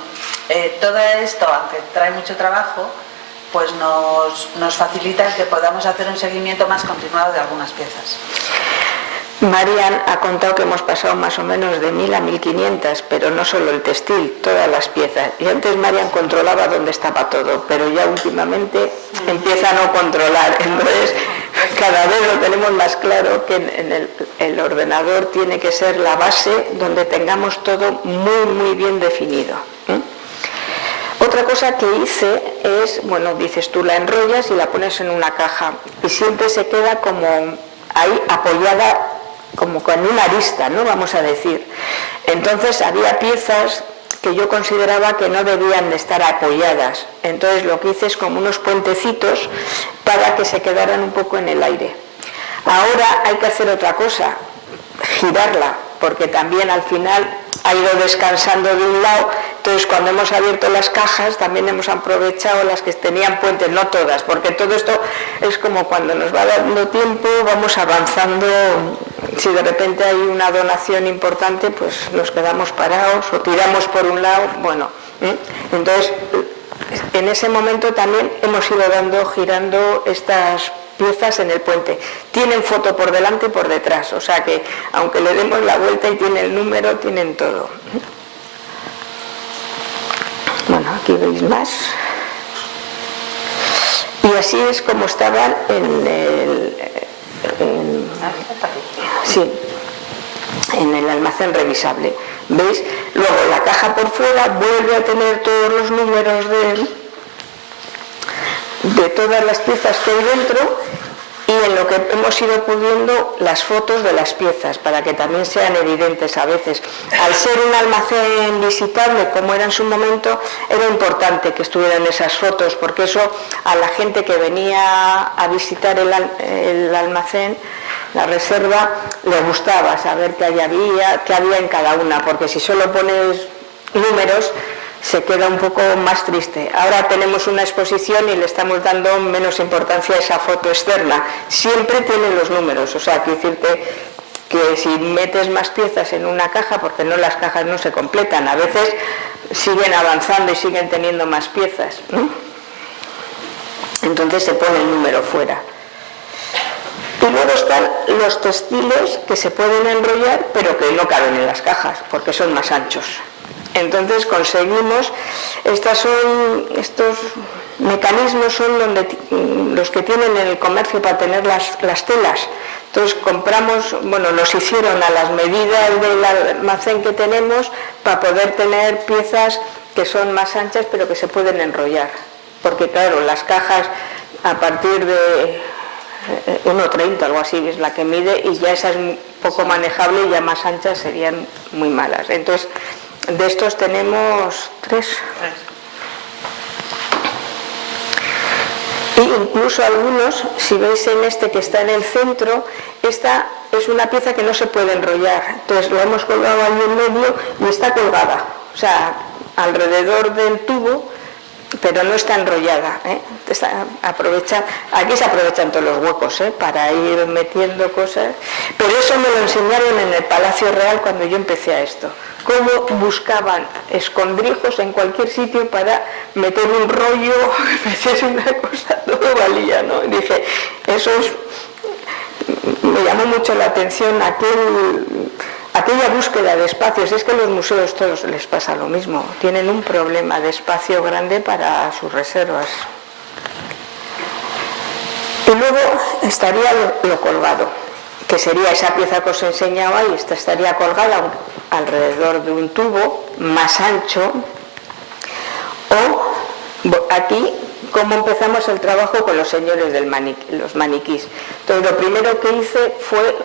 todo esto, aunque trae mucho trabajo, pues nos facilita el que podamos hacer un seguimiento más continuado de algunas piezas. Marian ha contado que hemos pasado más o menos de 1000 a 1500, pero no solo el textil, todas las piezas. Y antes Marian controlaba dónde estaba todo, pero ya últimamente empieza a no controlar. Entonces, cada vez lo tenemos más claro que en el ordenador tiene que ser la base donde tengamos todo muy, muy bien definido. Otra cosa que hice es, bueno, dices tú la enrollas y la pones en una caja y siempre se queda como ahí apoyada, como con una arista, ¿no? Vamos a decir. Entonces había piezas que yo consideraba que no debían de estar apoyadas. Entonces lo que hice es como unos puentecitos para que se quedaran un poco en el aire. Ahora hay que hacer otra cosa, girarla, porque también al final ha ido descansando de un lado. Entonces cuando hemos abierto las cajas también hemos aprovechado las que tenían puentes, no todas, porque todo esto es como cuando nos va dando tiempo, vamos avanzando. Si de repente hay una donación importante, pues nos quedamos parados o tiramos por un lado, bueno. Entonces en ese momento también hemos ido girando estas piezas en el puente. Tienen foto por delante y por detrás, o sea que aunque le demos la vuelta y tiene el número, tienen todo. Bueno, aquí veis más. Y así es como estaban en el almacén revisable. ¿Veis? Luego la caja por fuera vuelve a tener todos los números de todas las piezas que hay dentro, y en lo que hemos ido pudiendo las fotos de las piezas para que también sean evidentes a veces. Al ser un almacén visitable como era en su momento, era importante que estuvieran esas fotos, porque eso a la gente que venía a visitar el almacén, la reserva, le gustaba saber qué había en cada una, porque si solo pones números se queda un poco más triste. Ahora tenemos una exposición y le estamos dando menos importancia a esa foto externa. Siempre tiene los números, o sea, quiero decirte que si metes más piezas en una caja, porque las cajas no se completan, a veces siguen avanzando y siguen teniendo más piezas, ¿no? Entonces se pone el número fuera. Y luego están los textiles que se pueden enrollar, pero que no caben en las cajas, porque son más anchos. Entonces conseguimos, estos mecanismos son los que tienen en el comercio para tener las telas. Entonces compramos, nos hicieron a las medidas del almacén que tenemos para poder tener piezas que son más anchas pero que se pueden enrollar. Porque claro, las cajas a partir de 1,30 algo así es la que mide, y ya esa es poco manejable y ya más anchas serían muy malas. Entonces, de estos tenemos 3. Y incluso algunos, si veis en este que está en el centro, esta es una pieza que no se puede enrollar. Entonces lo hemos colgado ahí en medio y está colgada, o sea, alrededor del tubo, pero no está enrollada, ¿eh? Aquí se aprovechan todos los huecos, ¿eh? Para ir metiendo cosas. Pero eso me lo enseñaron en el Palacio Real cuando yo empecé a esto. Cómo buscaban escondrijos en cualquier sitio para meter un rollo, meter una cosa, todo valía, ¿no? Y dije, me llamó mucho la atención aquella búsqueda de espacios. Es que los museos todos les pasa lo mismo, tienen un problema de espacio grande para sus reservas. Y luego estaría lo colgado, que sería esa pieza que os he enseñado ahí. Esta estaría colgada alrededor de un tubo más ancho, o aquí cómo empezamos el trabajo con los señores los maniquís. Entonces lo primero que hice fue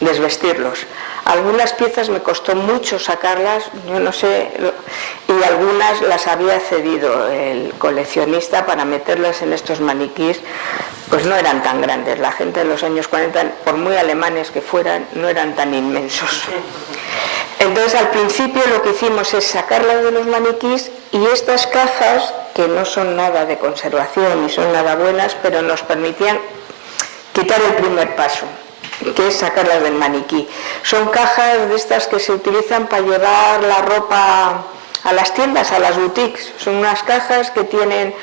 desvestirlos. Algunas piezas me costó mucho sacarlas, yo no sé, y algunas las había cedido el coleccionista para meterlas en estos maniquís. Pues no eran tan grandes, la gente de los años 40, por muy alemanes que fueran, no eran tan inmensos. Entonces al principio lo que hicimos es sacarlas de los maniquís, y estas cajas, que no son nada de conservación ni son nada buenas, pero nos permitían quitar el primer paso, que es sacarlas del maniquí. Son cajas de estas que se utilizan para llevar la ropa a las tiendas, a las boutiques. Son unas cajas que tiene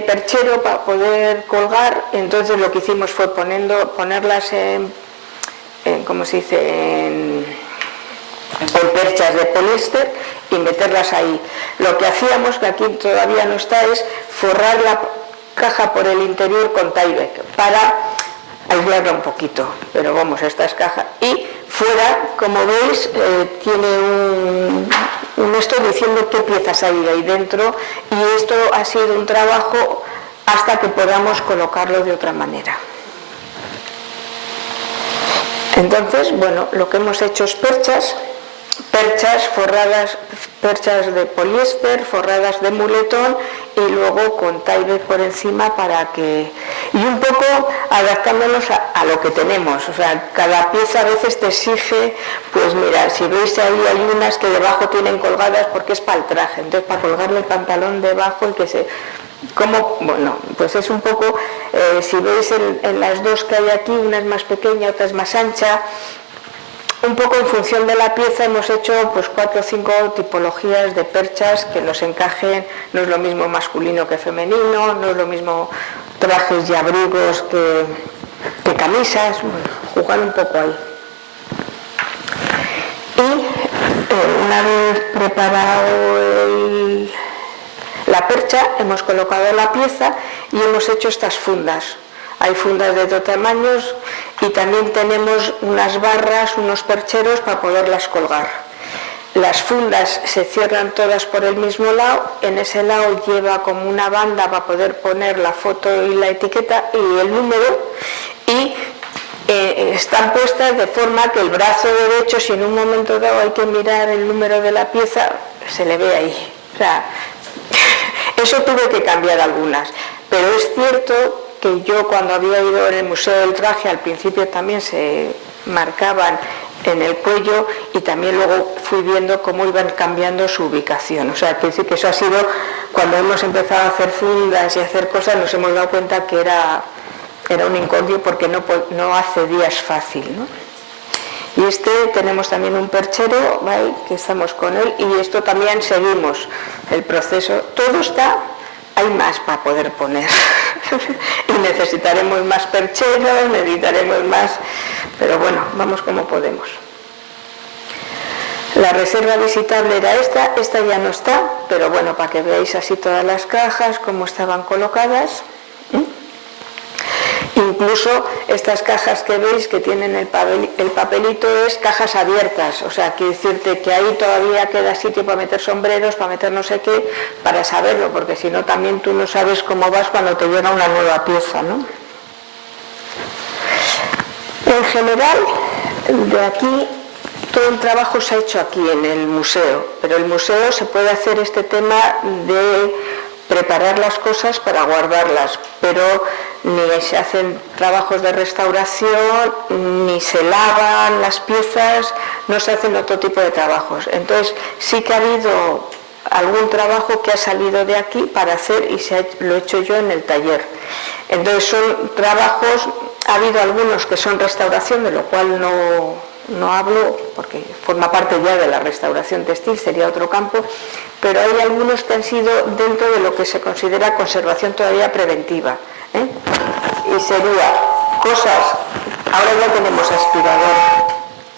perchero para poder colgar. Entonces lo que hicimos fue ponerlas en ¿cómo se dice?, en perchas de poliéster y meterlas ahí. Lo que hacíamos, que aquí todavía no está, es forrar la caja por el interior con Tyvek para aislarla un poquito, pero vamos, esta es caja. Y fuera, como veis, tiene un esto diciendo qué piezas hay ahí dentro, y esto ha sido un trabajo hasta que podamos colocarlo de otra manera. Entonces, lo que hemos hecho es perchas forradas, perchas de poliéster forradas de muletón, y luego con Tyvek por encima y un poco adaptándonos a lo que tenemos. O sea, cada pieza a veces te exige, pues mira, si veis ahí hay unas que debajo tienen colgadas porque es para el traje, entonces para colgarle el pantalón debajo y que se... pues es un poco, si veis en las dos que hay aquí, una es más pequeña, otra es más ancha, un poco en función de la pieza hemos hecho pues 4 o 5 tipologías de perchas que nos encajen. No es lo mismo masculino que femenino, no es lo mismo trajes y abrigos que camisas, jugar un poco ahí. Y una vez preparado la percha, hemos colocado la pieza y hemos hecho estas fundas. Hay fundas de dos tamaños, y también tenemos unas barras, unos percheros para poderlas colgar. Las fundas se cierran todas por el mismo lado, en ese lado lleva como una banda para poder poner la foto y la etiqueta y el número, y están puestas de forma que el brazo derecho, si en un momento dado hay que mirar el número de la pieza, se le ve ahí. O sea, eso tuve que cambiar algunas, pero es cierto que yo cuando había ido en el Museo del Traje al principio también se marcaban en el cuello y también luego fui viendo cómo iban cambiando su ubicación. O sea, al principio eso ha sido, cuando hemos empezado a hacer fundas y a hacer cosas, nos hemos dado cuenta que era un incordio porque no accedías fácil, ¿no? Y tenemos también un perchero, ¿vale?, que estamos con él, y esto también seguimos el proceso. Todo está, hay más para poder poner y necesitaremos más percheros, necesitaremos más, pero bueno, vamos como podemos. La reserva visitable era esta ya no está, pero bueno, para que veáis así todas las cajas, cómo estaban colocadas. Incluso estas cajas que veis que tienen el papelito es cajas abiertas, o sea, quiere decirte que ahí todavía queda sitio para meter sombreros, para meter no sé qué, para saberlo, porque si no también tú no sabes cómo vas cuando te llega una nueva pieza, ¿no? En general, de aquí, todo el trabajo se ha hecho aquí en el museo, pero el museo se puede hacer este tema de preparar las cosas para guardarlas, pero ni se hacen trabajos de restauración, ni se lavan las piezas, no se hacen otro tipo de trabajos. Entonces sí que ha habido algún trabajo que ha salido de aquí para hacer y lo he hecho yo en el taller. Entonces son trabajos, ha habido algunos que son restauración, de lo cual no hablo porque forma parte ya de la restauración textil, sería otro campo, pero hay algunos que han sido dentro de lo que se considera conservación todavía preventiva, ¿eh? Y sería cosas, ahora ya tenemos aspirador,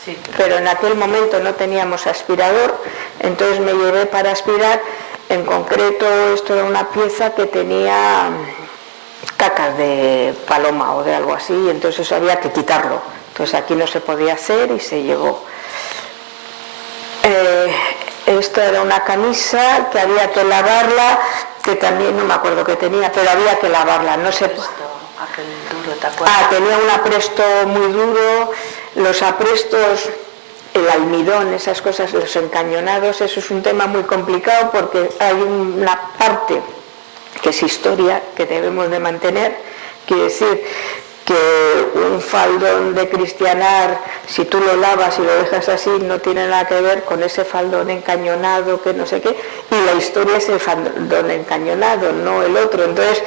sí, pero en aquel momento no teníamos aspirador, entonces me llevé para aspirar, en concreto esto era una pieza que tenía cacas de paloma o de algo así, y entonces eso había que quitarlo. Entonces aquí no se podía hacer y se llevó. Esto era una camisa que había que lavarla, que también no me acuerdo qué tenía, pero había que lavarla. No sé. Aquel duro, ¿te acuerdas? Tenía un apresto muy duro. Los aprestos, el almidón, esas cosas, los encañonados, eso es un tema muy complicado porque hay una parte que es historia que debemos de mantener. Quiere decir que un faldón de cristianar, si tú lo lavas y lo dejas así, no tiene nada que ver con ese faldón encañonado que no sé qué, y la historia es el faldón encañonado, no el otro. Entonces,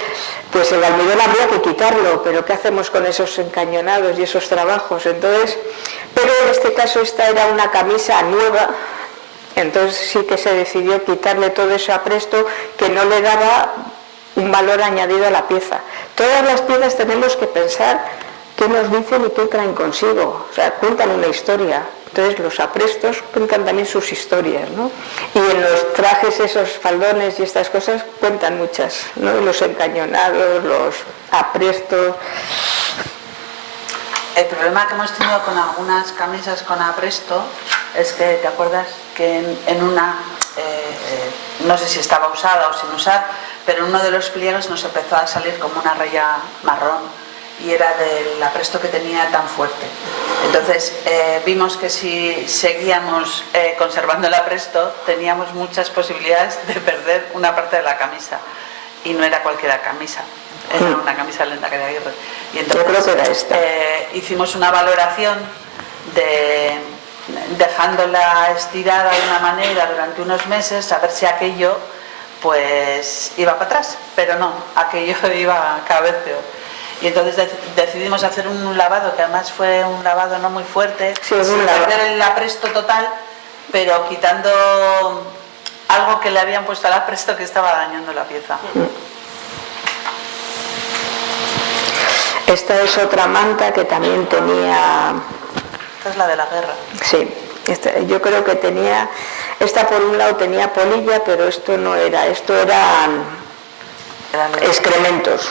pues el almidón habría que quitarlo, pero ¿qué hacemos con esos encañonados y esos trabajos? Entonces, pero en este caso esta era una camisa nueva, entonces sí que se decidió quitarle todo ese apresto que no le daba un valor añadido a la pieza. Todas las piezas tenemos que pensar qué nos dicen y qué traen consigo, o sea, cuentan una historia. Entonces los aprestos cuentan también sus historias, ¿no? Y en los trajes, esos faldones y estas cosas cuentan muchas, ¿no? Los encañonados, los aprestos. El problema que hemos tenido con algunas camisas con apresto es que, ¿te acuerdas? Que en una, no sé si estaba usada o sin usar, pero en uno de los pliegues nos empezó a salir como una raya marrón y era del apresto que tenía tan fuerte. Entonces vimos que si seguíamos conservando el apresto teníamos muchas posibilidades de perder una parte de la camisa, y no era cualquier camisa, era una camisa del Lehendakari Aguirre. Y entonces yo creo que era esta. Hicimos una valoración dejándola estirada de una manera durante unos meses, a ver si aquello pues iba para atrás, pero no, aquello iba cada vez peor. Y entonces decidimos hacer un lavado, que además fue un lavado no muy fuerte, sí, sin perder el apresto total, pero quitando algo que le habían puesto al apresto que estaba dañando la pieza. Esta es otra manta que también tenía... Esta es la de la guerra. Sí, yo creo que tenía... Esta por un lado tenía polilla, pero esto no era, esto eran excrementos.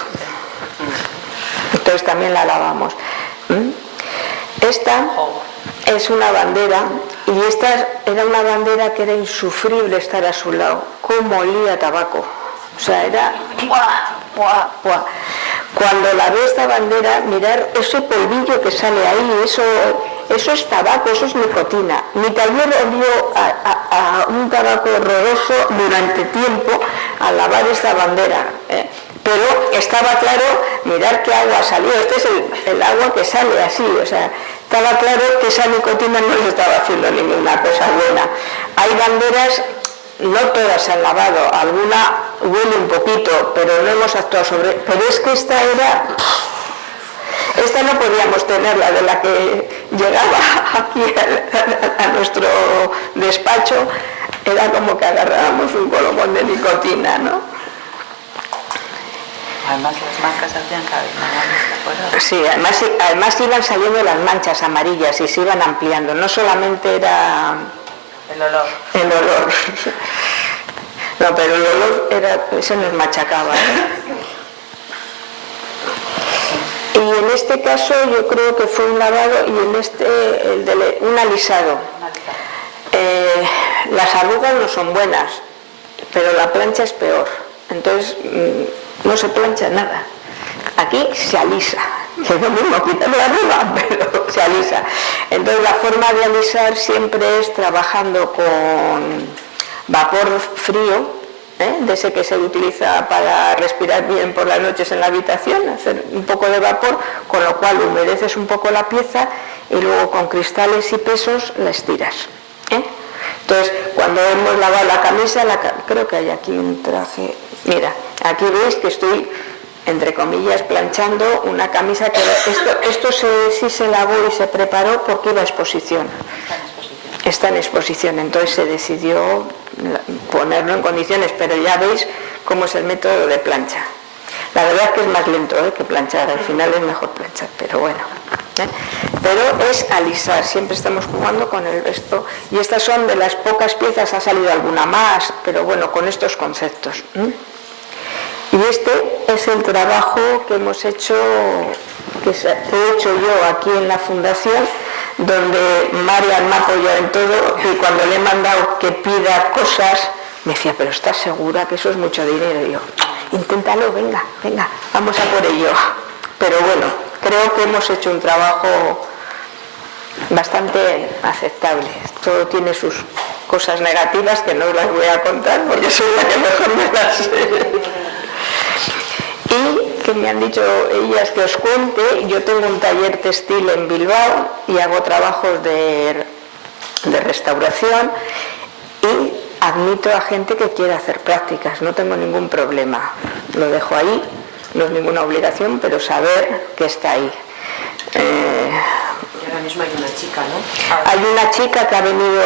Entonces también la lavamos. Esta es una bandera, y esta era una bandera que era insufrible estar a su lado. Cómo olía a tabaco. O sea, era ¡puah, puah, puah! Cuando la ve esta bandera, mirar ese polvillo que sale ahí, eso es tabaco, eso es nicotina. Mi taller olió a un tabaco horroroso durante tiempo al lavar esta bandera. Pero estaba claro, mirar qué agua salió. Este es el agua que sale así, o sea, estaba claro que esa nicotina no les estaba haciendo ninguna cosa buena. Hay banderas, no todas se han lavado, alguna huele un poquito, pero no hemos actuado sobre. Pero es que esta no podíamos tenerla, de la que llegaba aquí a nuestro despacho, era como que agarrábamos un colomón de nicotina, ¿no? Además las marcas hacían cada vez más grandes, ¿de acuerdo? Sí, además iban saliendo las manchas amarillas y se iban ampliando, no solamente era El olor. el olor. No, pero el olor eso nos machacaba, Y en este caso yo creo que fue un lavado y en este un alisado. Las arrugas no son buenas, pero la plancha es peor. Entonces no se plancha nada. Aquí se alisa, que es lo mismo quitar la arruga, pero se alisa. Entonces la forma de alisar siempre es trabajando con vapor frío, de ese que se utiliza para respirar bien por las noches en la habitación, hacer un poco de vapor, con lo cual humedeces un poco la pieza y luego con cristales y pesos la estiras. Entonces, cuando hemos lavado la camisa, creo que hay aquí un traje, mira, aquí veis que estoy, entre comillas, planchando una camisa que esto sí se lavó y se preparó porque iba a exposición. Está en exposición, entonces se decidió ponerlo en condiciones, pero ya veis cómo es el método de plancha. La verdad es que es más lento que planchar, al final es mejor planchar, pero bueno. Pero es alisar, siempre estamos jugando con el resto, y estas son de las pocas piezas, ha salido alguna más, pero bueno, con estos conceptos. Y este es el trabajo que hemos hecho, que he hecho yo aquí en la fundación, donde Marian me ha apoyado en todo, y cuando le he mandado que pida cosas, me decía, pero ¿estás segura que eso es mucho dinero? Y yo, inténtalo, venga, vamos a por ello. Pero bueno, creo que hemos hecho un trabajo bastante aceptable. Todo tiene sus cosas negativas que no os las voy a contar porque soy la que mejor me las sé. Y que me han dicho ellas que os cuente, yo tengo un taller textil en Bilbao y hago trabajos de restauración y admito a gente que quiera hacer prácticas, no tengo ningún problema, lo dejo ahí, no es ninguna obligación, pero saber que está ahí. Y ahora mismo hay una chica, ¿no? Hay una chica que ha venido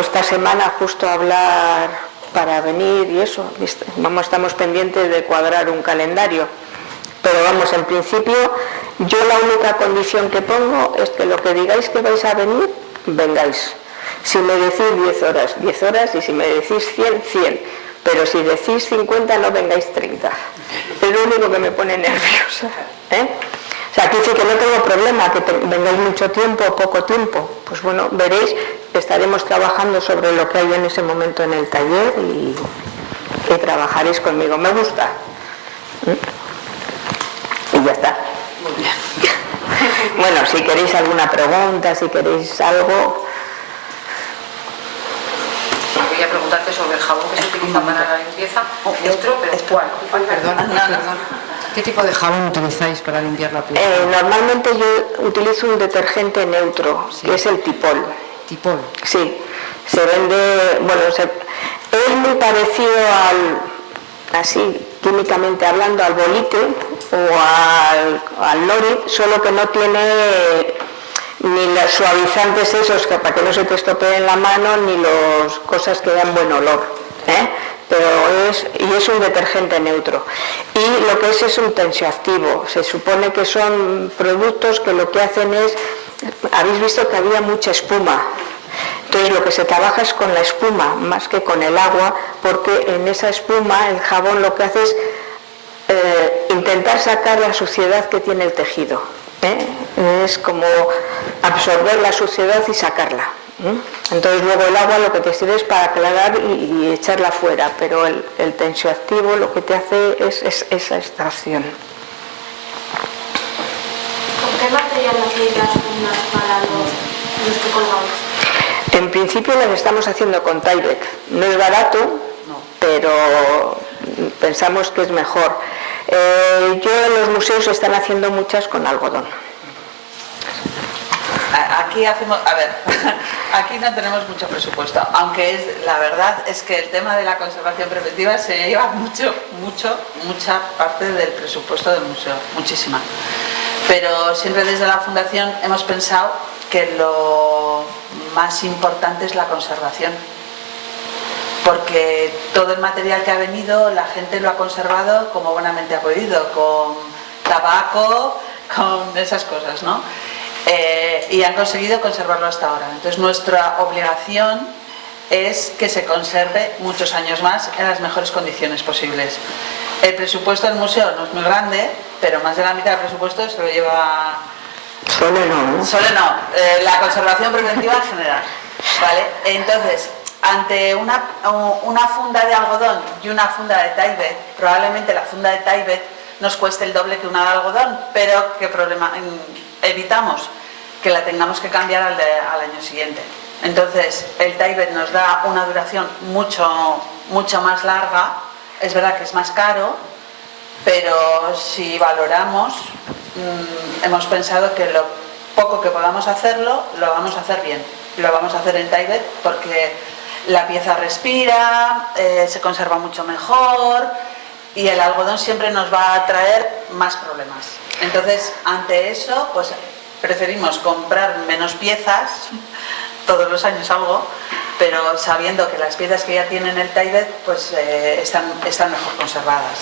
esta semana justo a hablar para venir y eso, estamos pendientes de cuadrar un calendario, pero vamos, en principio yo la única condición que pongo es que lo que digáis que vais a venir, vengáis. Si me decís 10 horas, y si me decís 100, 100, pero si decís 50 no vengáis 30, es lo único que me pone nerviosa. O sea, aquí sí que no tengo problema que vengáis mucho tiempo o poco tiempo, pues bueno, veréis, estaremos trabajando sobre lo que hay en ese momento en el taller y trabajaréis conmigo, me gusta. Y ya está. Muy bien. Bueno, si queréis alguna pregunta, si queréis algo. Quería preguntarte sobre el jabón que se utiliza para la limpieza. Neutro, pero ¿cuál? Perdón. ¿Qué tipo de jabón utilizáis para limpiar la piel? Normalmente yo utilizo un detergente neutro, que es el Tipol. ¿Tipol? Sí, se vende, bueno, es muy parecido así químicamente hablando, al Bolite o al Norit, solo que no tiene ni los suavizantes esos que para que no se te estropeen la mano, ni las cosas que dan buen olor, pero es un detergente neutro. Y lo que es un tensioactivo, se supone que son productos que lo que hacen es, habéis visto que había mucha espuma, entonces lo que se trabaja es con la espuma más que con el agua, porque en esa espuma el jabón lo que hace es intentar sacar la suciedad que tiene el tejido. Es como absorber la suciedad y sacarla. Entonces luego el agua lo que te sirve es para aclarar y echarla fuera, pero el tensioactivo lo que te hace es esa extracción. ¿Con qué material hacéis las fundas para los que colgamos? En principio las estamos haciendo con Tyvek. No es barato, pero pensamos que es mejor. Yo en los museos están haciendo muchas con algodón. Aquí hacemos, a ver, aquí no tenemos mucho presupuesto, aunque la verdad es que el tema de la conservación preventiva se lleva mucha parte del presupuesto del museo, muchísima. Pero siempre desde la Fundación hemos pensado que lo más importante es la conservación, porque todo el material que ha venido la gente lo ha conservado como buenamente ha podido, con tabaco, con esas cosas, ¿no? Y han conseguido conservarlo hasta ahora. Entonces nuestra obligación es que se conserve muchos años más en las mejores condiciones posibles. El presupuesto del museo no es muy grande, pero más de la mitad del presupuesto se lo lleva... Solo no. Solo no, la conservación preventiva en general, ¿vale? Entonces, ante una funda de algodón y una funda de Tyvek, probablemente la funda de Tyvek nos cueste el doble que una de algodón, pero ¿qué problema? Evitamos que la tengamos que cambiar al año siguiente. Entonces, el Tyvek nos da una duración mucho más larga. Es verdad que es más caro, pero si valoramos, hemos pensado que lo poco que podamos hacerlo, lo vamos a hacer bien. Lo vamos a hacer en Tyvek porque la pieza respira, se conserva mucho mejor y el algodón siempre nos va a traer más problemas. Entonces, ante eso, pues preferimos comprar menos piezas, todos los años algo, pero sabiendo que las piezas que ya tienen el Tyvek pues están mejor conservadas.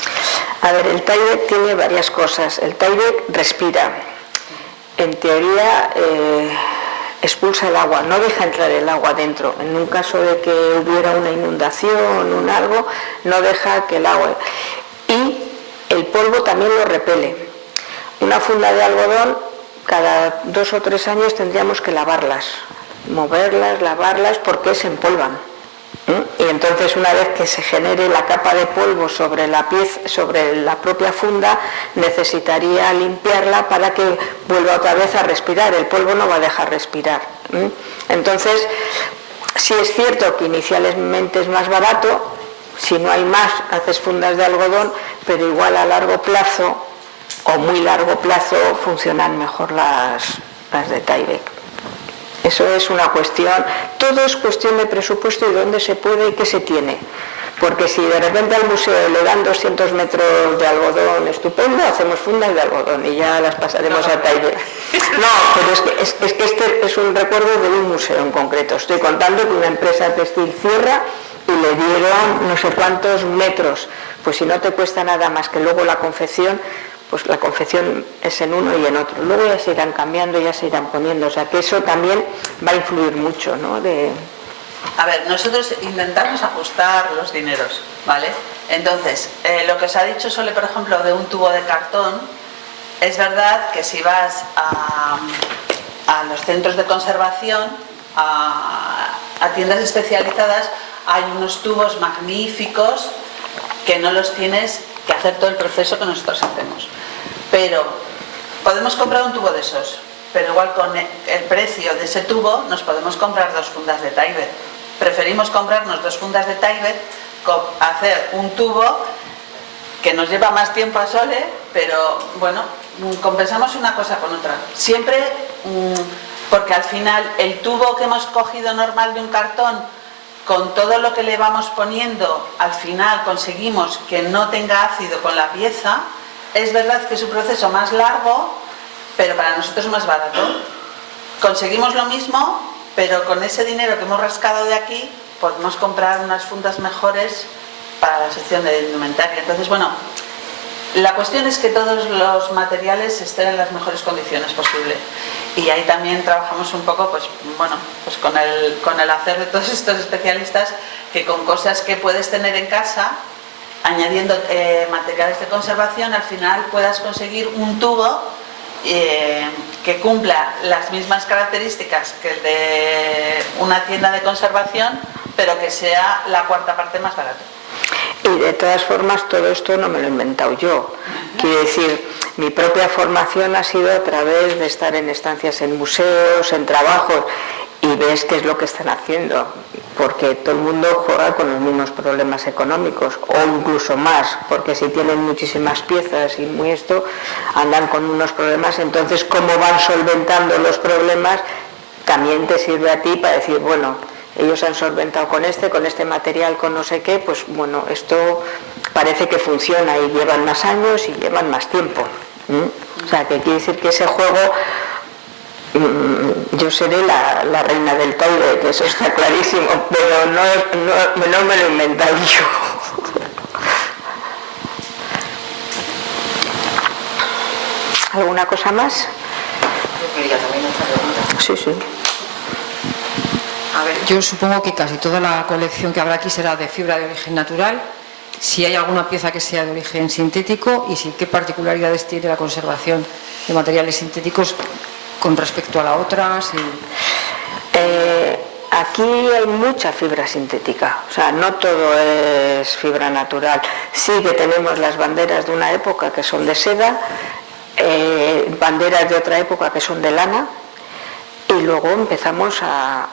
A ver, el Tyvek tiene varias cosas. El Tyvek respira. En teoría expulsa el agua, no deja entrar el agua dentro. En un caso de que hubiera una inundación, un algo, no deja que el agua... Y el polvo también lo repele. Una funda de algodón, cada 2 o 3 años tendríamos que lavarlas, moverlas, lavarlas, porque se empolvan. Y entonces una vez que se genere la capa de polvo sobre la pieza, sobre la propia funda, necesitaría limpiarla para que vuelva otra vez a respirar. El polvo no va a dejar respirar. Entonces, sí es cierto que inicialmente es más barato, si no hay más haces fundas de algodón, pero igual a largo plazo o muy largo plazo funcionan mejor las de Tyvek. Eso es una cuestión, todo es cuestión de presupuesto y dónde se puede y qué se tiene. Porque si de repente al museo le dan 200 metros de algodón estupendo, hacemos fundas de algodón y ya las pasaremos a Tyvek. No, pero es que este es un recuerdo de un museo en concreto. Estoy contando que una empresa textil cierra y le dieron no sé cuántos metros. Pues si no te cuesta nada más que luego la confección, pues la confección es en uno y en otro. Luego ya se irán cambiando, ya se irán poniendo. O sea que eso también va a influir mucho, ¿no? A ver, nosotros intentamos ajustar los dineros, ¿vale? Entonces, lo que os ha dicho Sole, por ejemplo, de un tubo de cartón, es verdad que si vas a los centros de conservación, a tiendas especializadas, hay unos tubos magníficos que no los tienes que hacer todo el proceso que nosotros hacemos. Pero podemos comprar un tubo de esos, pero igual con el precio de ese tubo nos podemos comprar 2 fundas de Tyvek. Preferimos comprarnos 2 fundas de Tyvek, hacer un tubo que nos lleva más tiempo a Sole, pero bueno, compensamos una cosa con otra. Siempre, porque al final el tubo que hemos cogido normal de un cartón, con todo lo que le vamos poniendo, al final conseguimos que no tenga ácido con la pieza. Es verdad que es un proceso más largo, pero para nosotros es más barato. Conseguimos lo mismo, pero con ese dinero que hemos rascado de aquí, podemos comprar unas fundas mejores para la sección de indumentaria. Entonces, bueno, la cuestión es que todos los materiales estén en las mejores condiciones posibles. Y ahí también trabajamos un poco, pues bueno, pues con el hacer de todos estos especialistas, que con cosas que puedes tener en casa, añadiendo materiales de conservación, al final puedas conseguir un tubo que cumpla las mismas características que el de una tienda de conservación, pero que sea la cuarta parte más barato. Y de todas formas, todo esto no me lo he inventado yo. Quiero decir, mi propia formación ha sido a través de estar en estancias en museos, en trabajos, y ves qué es lo que están haciendo, porque todo el mundo juega con los mismos problemas económicos, o incluso más, porque si tienen muchísimas piezas y muy esto, andan con unos problemas. Entonces, cómo van solventando los problemas también te sirve a ti para decir, bueno, ellos han solventado con este material, con no sé qué, pues bueno, esto parece que funciona y llevan más años y llevan más tiempo. O sea, que quiere decir que ese juego, yo seré la reina del taule, que eso está clarísimo, pero no me lo he inventado yo. ¿Alguna cosa más? Yo quería también otra pregunta. Sí, sí. A ver, Yo supongo que casi toda la colección que habrá aquí será de fibra de origen natural. Si hay alguna pieza que sea de origen sintético y si qué particularidades tiene la conservación de materiales sintéticos con respecto a la otra. Si... Aquí hay mucha fibra sintética, o sea, no todo es fibra natural. Sí que tenemos las banderas de una época que son de seda, banderas de otra época que son de lana, y luego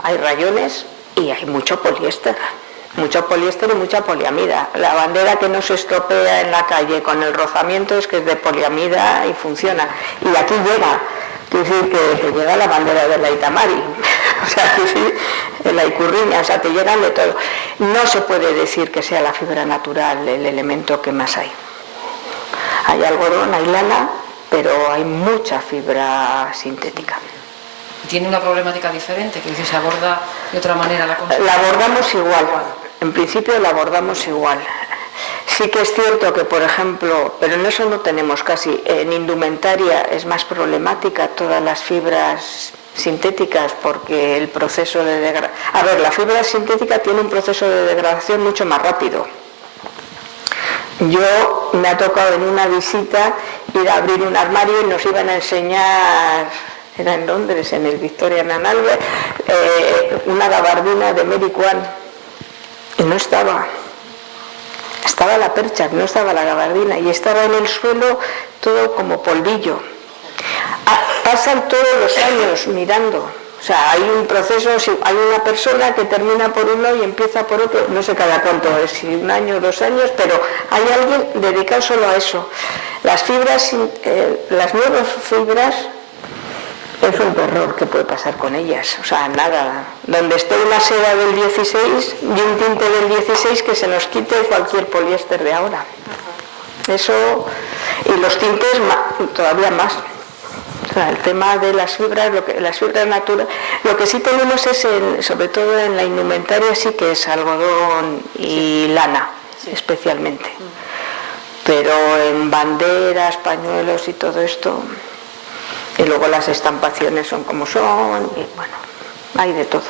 hay rayones y hay mucho poliéster y mucha poliamida. La bandera que no se estropea en la calle con el rozamiento es que es de poliamida y funciona. Y aquí llega, quiere decir que llega la bandera de la Itamari, o sea, la Icurriña, o sea, te llegan de todo. No se puede decir que sea la fibra natural el elemento que más hay. Hay algodón, hay lana, pero hay mucha fibra sintética. ¿Tiene una problemática diferente? Que dice, se aborda de otra manera la conservación. La abordamos igual, en principio la abordamos igual. Sí que es cierto que, por ejemplo, pero en eso no tenemos casi, en indumentaria es más problemática todas las fibras sintéticas porque el proceso de degradación... A ver, la fibra sintética tiene un proceso de degradación mucho más rápido. Yo me ha tocado en una visita ir a abrir un armario y nos iban a enseñar... Era en Londres, en el Victorian and Albert, una gabardina de Mary Quant, y no estaba la percha, no estaba la gabardina, y estaba en el suelo todo como polvillo. Pasan todos los años mirando, o sea, hay un proceso, hay una persona que termina por uno y empieza por otro, no sé cada cuánto es, si 1 año o 2 años, pero hay alguien dedicado solo a eso. Las fibras, las nuevas fibras, es un terror que puede pasar con ellas, o sea, nada. Donde esté una seda del 16 y un tinte del 16 que se nos quite cualquier poliéster de ahora. Eso, y los tintes todavía más. O sea, el tema de las fibras, las fibras naturales, lo que sí tenemos es, sobre todo en la indumentaria, sí que es algodón y lana, especialmente. Pero en banderas, pañuelos y todo esto... Y luego las estampaciones son como son, y bueno, hay de todo.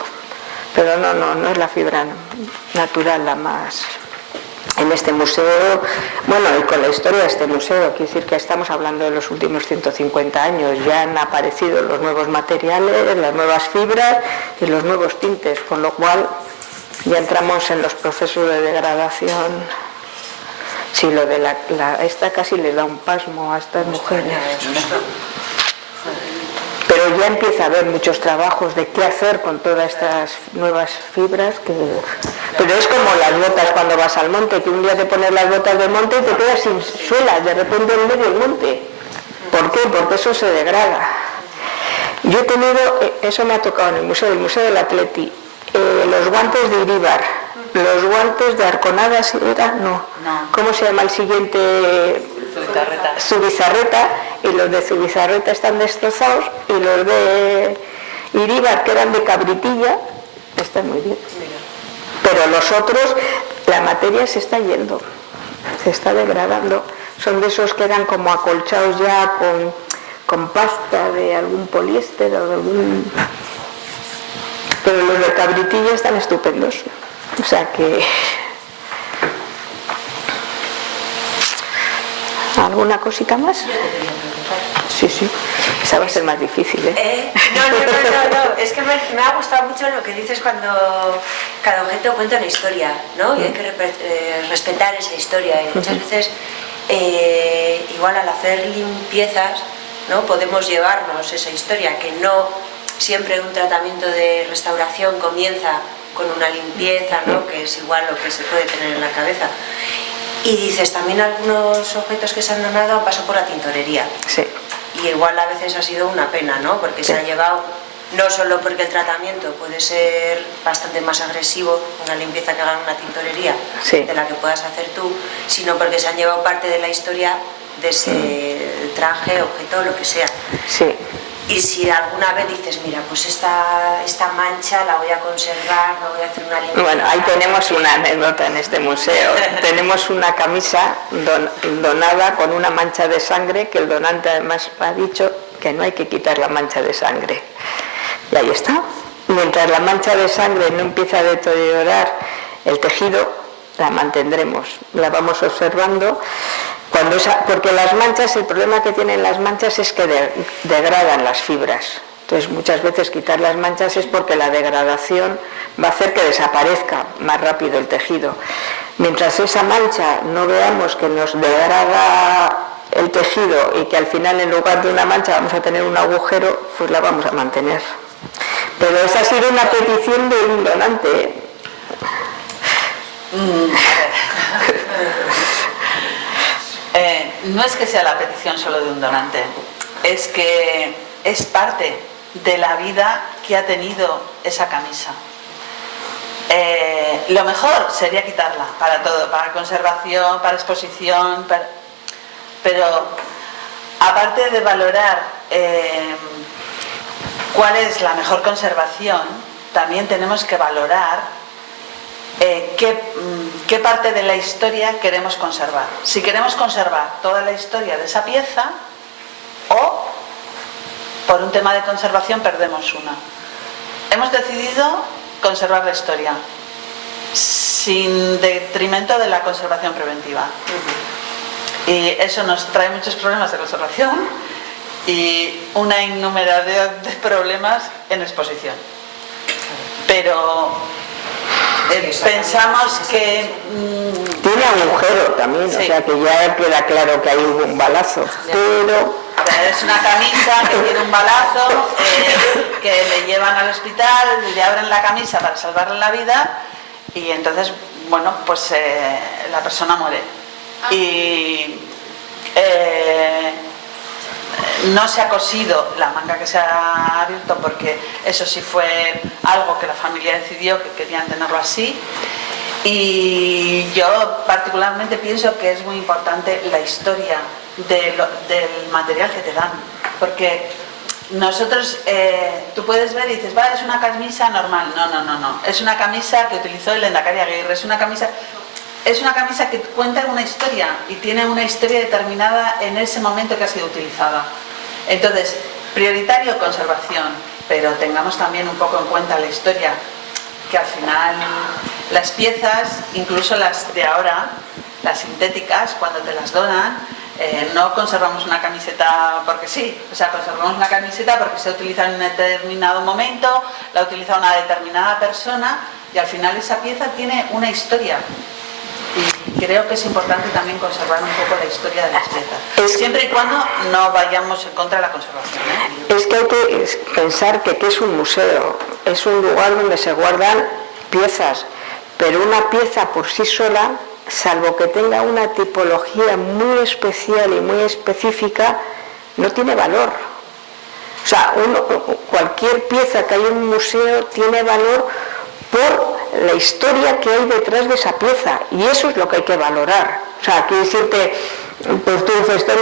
Pero no es la fibra natural la más... En este museo, bueno, y con la historia de este museo, quiero decir que estamos hablando de los últimos 150 años, ya han aparecido los nuevos materiales, las nuevas fibras y los nuevos tintes, con lo cual ya entramos en los procesos de degradación. Sí, lo de esta casi le da un pasmo a estas mujeres. Pero ya empieza a haber muchos trabajos de qué hacer con todas estas nuevas fibras. Pero es como las botas cuando vas al monte, que un día te pones las botas del monte y te quedas sin suelas, de repente en medio del monte. ¿Por qué? Porque eso se degrada. Yo he tenido, eso me ha tocado en el Museo del Atleti, los guantes de Iríbar, los guantes de Arconadas, no. ¿Cómo se llama el siguiente? Zubizarreta, y los de Zubizarreta están destrozados, y los de Iríbar, que eran de cabritilla, están muy bien. Pero los otros, la materia se está yendo, se está degradando. Son de esos que eran como acolchados ya con pasta de algún poliéster o de algún... Pero los de cabritilla están estupendos. O sea que... ¿Alguna cosita más? Sí. Sí, sí. Esa va a ser más difícil, ¿eh? No. Es que me ha gustado mucho lo que dices cuando cada objeto cuenta una historia, ¿no? Y hay que respetar esa historia. Y muchas veces, igual al hacer limpiezas, ¿no? Podemos llevarnos esa historia, que no siempre un tratamiento de restauración comienza con una limpieza, ¿no? Que es igual lo que se puede tener en la cabeza. Y dices, también algunos objetos que se han donado han pasado por la tintorería. Sí. Y igual a veces ha sido una pena, ¿no? Porque se ha llevado, no solo porque el tratamiento puede ser bastante más agresivo, una limpieza que haga en una tintorería, de la que puedas hacer tú, sino porque se han llevado parte de la historia de ese traje, objeto, lo que sea. Sí. Y si alguna vez dices, mira, pues esta mancha la voy a conservar, no voy a hacer una limpieza... Bueno, ahí tenemos una anécdota en este museo. Tenemos una camisa donada con una mancha de sangre, que el donante además ha dicho que no hay que quitar la mancha de sangre. Y ahí está. Mientras la mancha de sangre no empieza a deteriorar el tejido, la mantendremos, la vamos observando. Porque las manchas, el problema que tienen las manchas es que degradan las fibras. Entonces muchas veces quitar las manchas es porque la degradación va a hacer que desaparezca más rápido el tejido. Mientras esa mancha no veamos que nos degrada el tejido y que al final en lugar de una mancha vamos a tener un agujero, pues la vamos a mantener. Pero esa ha sido una petición de un donante. No es que sea la petición solo de un donante, es que es parte de la vida que ha tenido esa camisa. Lo mejor sería quitarla para todo, para conservación, para exposición, pero aparte de valorar cuál es la mejor conservación, también tenemos que valorar qué parte de la historia queremos conservar. Si queremos conservar toda la historia de esa pieza, o por un tema de conservación perdemos una. Hemos decidido conservar la historia sin detrimento de la conservación preventiva. Y eso nos trae muchos problemas de conservación y una innumeración de problemas en exposición. Pero pensamos que... Tiene agujero también, sí. O sea que ya queda claro que hay un balazo, pero... Es una camisa que tiene un balazo, que le llevan al hospital, le abren la camisa para salvarle la vida y entonces, bueno, pues la persona muere. Y no se ha cosido la manga que se ha abierto porque eso sí fue algo que la familia decidió que querían tenerlo así. Y yo particularmente pienso que es muy importante la historia del material que te dan, porque nosotros, tú puedes ver y dices, vale, es una camisa normal. No, es una camisa que utilizó el Lehendakari Aguirre, es una camisa que cuenta una historia y tiene una historia determinada en ese momento que ha sido utilizada. Entonces, prioritario conservación, pero tengamos también un poco en cuenta la historia, que al final las piezas, incluso las de ahora, las sintéticas, cuando te las donan, no conservamos una camiseta porque sí, o sea, conservamos una camiseta porque se utiliza en un determinado momento, la utiliza una determinada persona y al final esa pieza tiene una historia. Y creo que es importante también conservar un poco la historia de las piezas, siempre y cuando no vayamos en contra de la conservación, ¿eh? Es que hay que pensar que es un museo, es un lugar donde se guardan piezas, pero una pieza por sí sola, salvo que tenga una tipología muy especial y muy específica, no tiene valor. O sea, cualquier pieza que hay en un museo tiene valor por la historia que hay detrás de esa pieza, y eso es lo que hay que valorar. O sea, quiero decirte, pues tú dices, tengo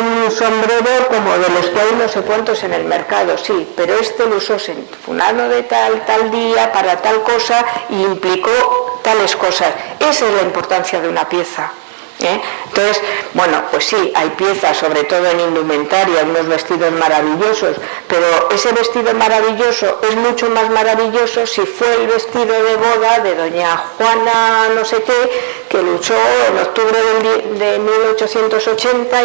un sombrero como de los que hay no sé cuántos en el mercado, sí, pero este lo usó fulano de tal día, para tal cosa, y implicó tales cosas. Esa es la importancia de una pieza. Entonces, bueno, pues sí, hay piezas, sobre todo en indumentaria, unos vestidos maravillosos, pero ese vestido maravilloso es mucho más maravilloso si fue el vestido de boda de doña Juana no sé qué, que luchó en octubre de 1880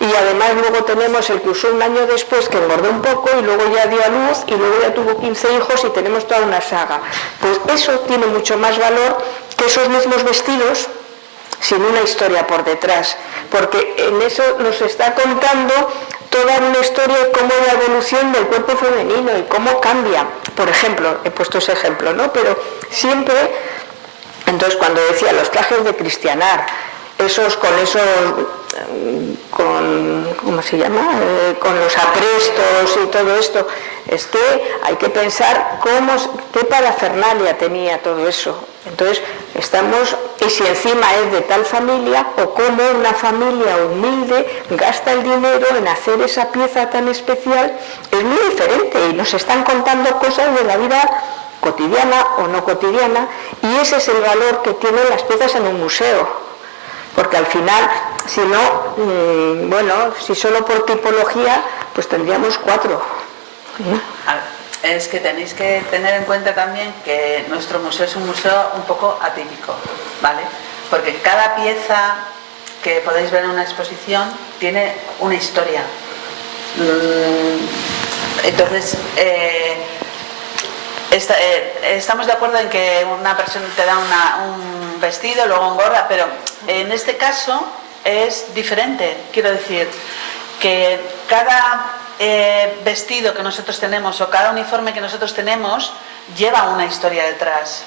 Y además luego tenemos el que usó un año después, que engordó un poco y luego ya dio a luz y luego ya tuvo 15 hijos y tenemos toda una saga. Pues eso tiene mucho más valor que esos mismos vestidos sin una historia por detrás, porque en eso nos está contando toda una historia de cómo la evolución del cuerpo femenino y cómo cambia. Por ejemplo, he puesto ese ejemplo, ¿no? Pero siempre, entonces cuando decía los trajes de cristianar, ¿cómo se llama? Con los aprestos y todo esto, es que hay que pensar qué parafernalia tenía todo eso. Entonces, y si encima es de tal familia, o cómo una familia humilde gasta el dinero en hacer esa pieza tan especial, es muy diferente y nos están contando cosas de la vida cotidiana o no cotidiana, y ese es el valor que tienen las piezas en un museo. Porque al final, si no, si solo por tipología, pues tendríamos 4. Es que tenéis que tener en cuenta también que nuestro museo es un museo un poco atípico, ¿vale? Porque cada pieza que podéis ver en una exposición tiene una historia. Entonces, estamos de acuerdo en que una persona te da un vestido, luego engorda, pero en este caso es diferente. Quiero decir que cada vestido que nosotros tenemos o cada uniforme que nosotros tenemos lleva una historia detrás,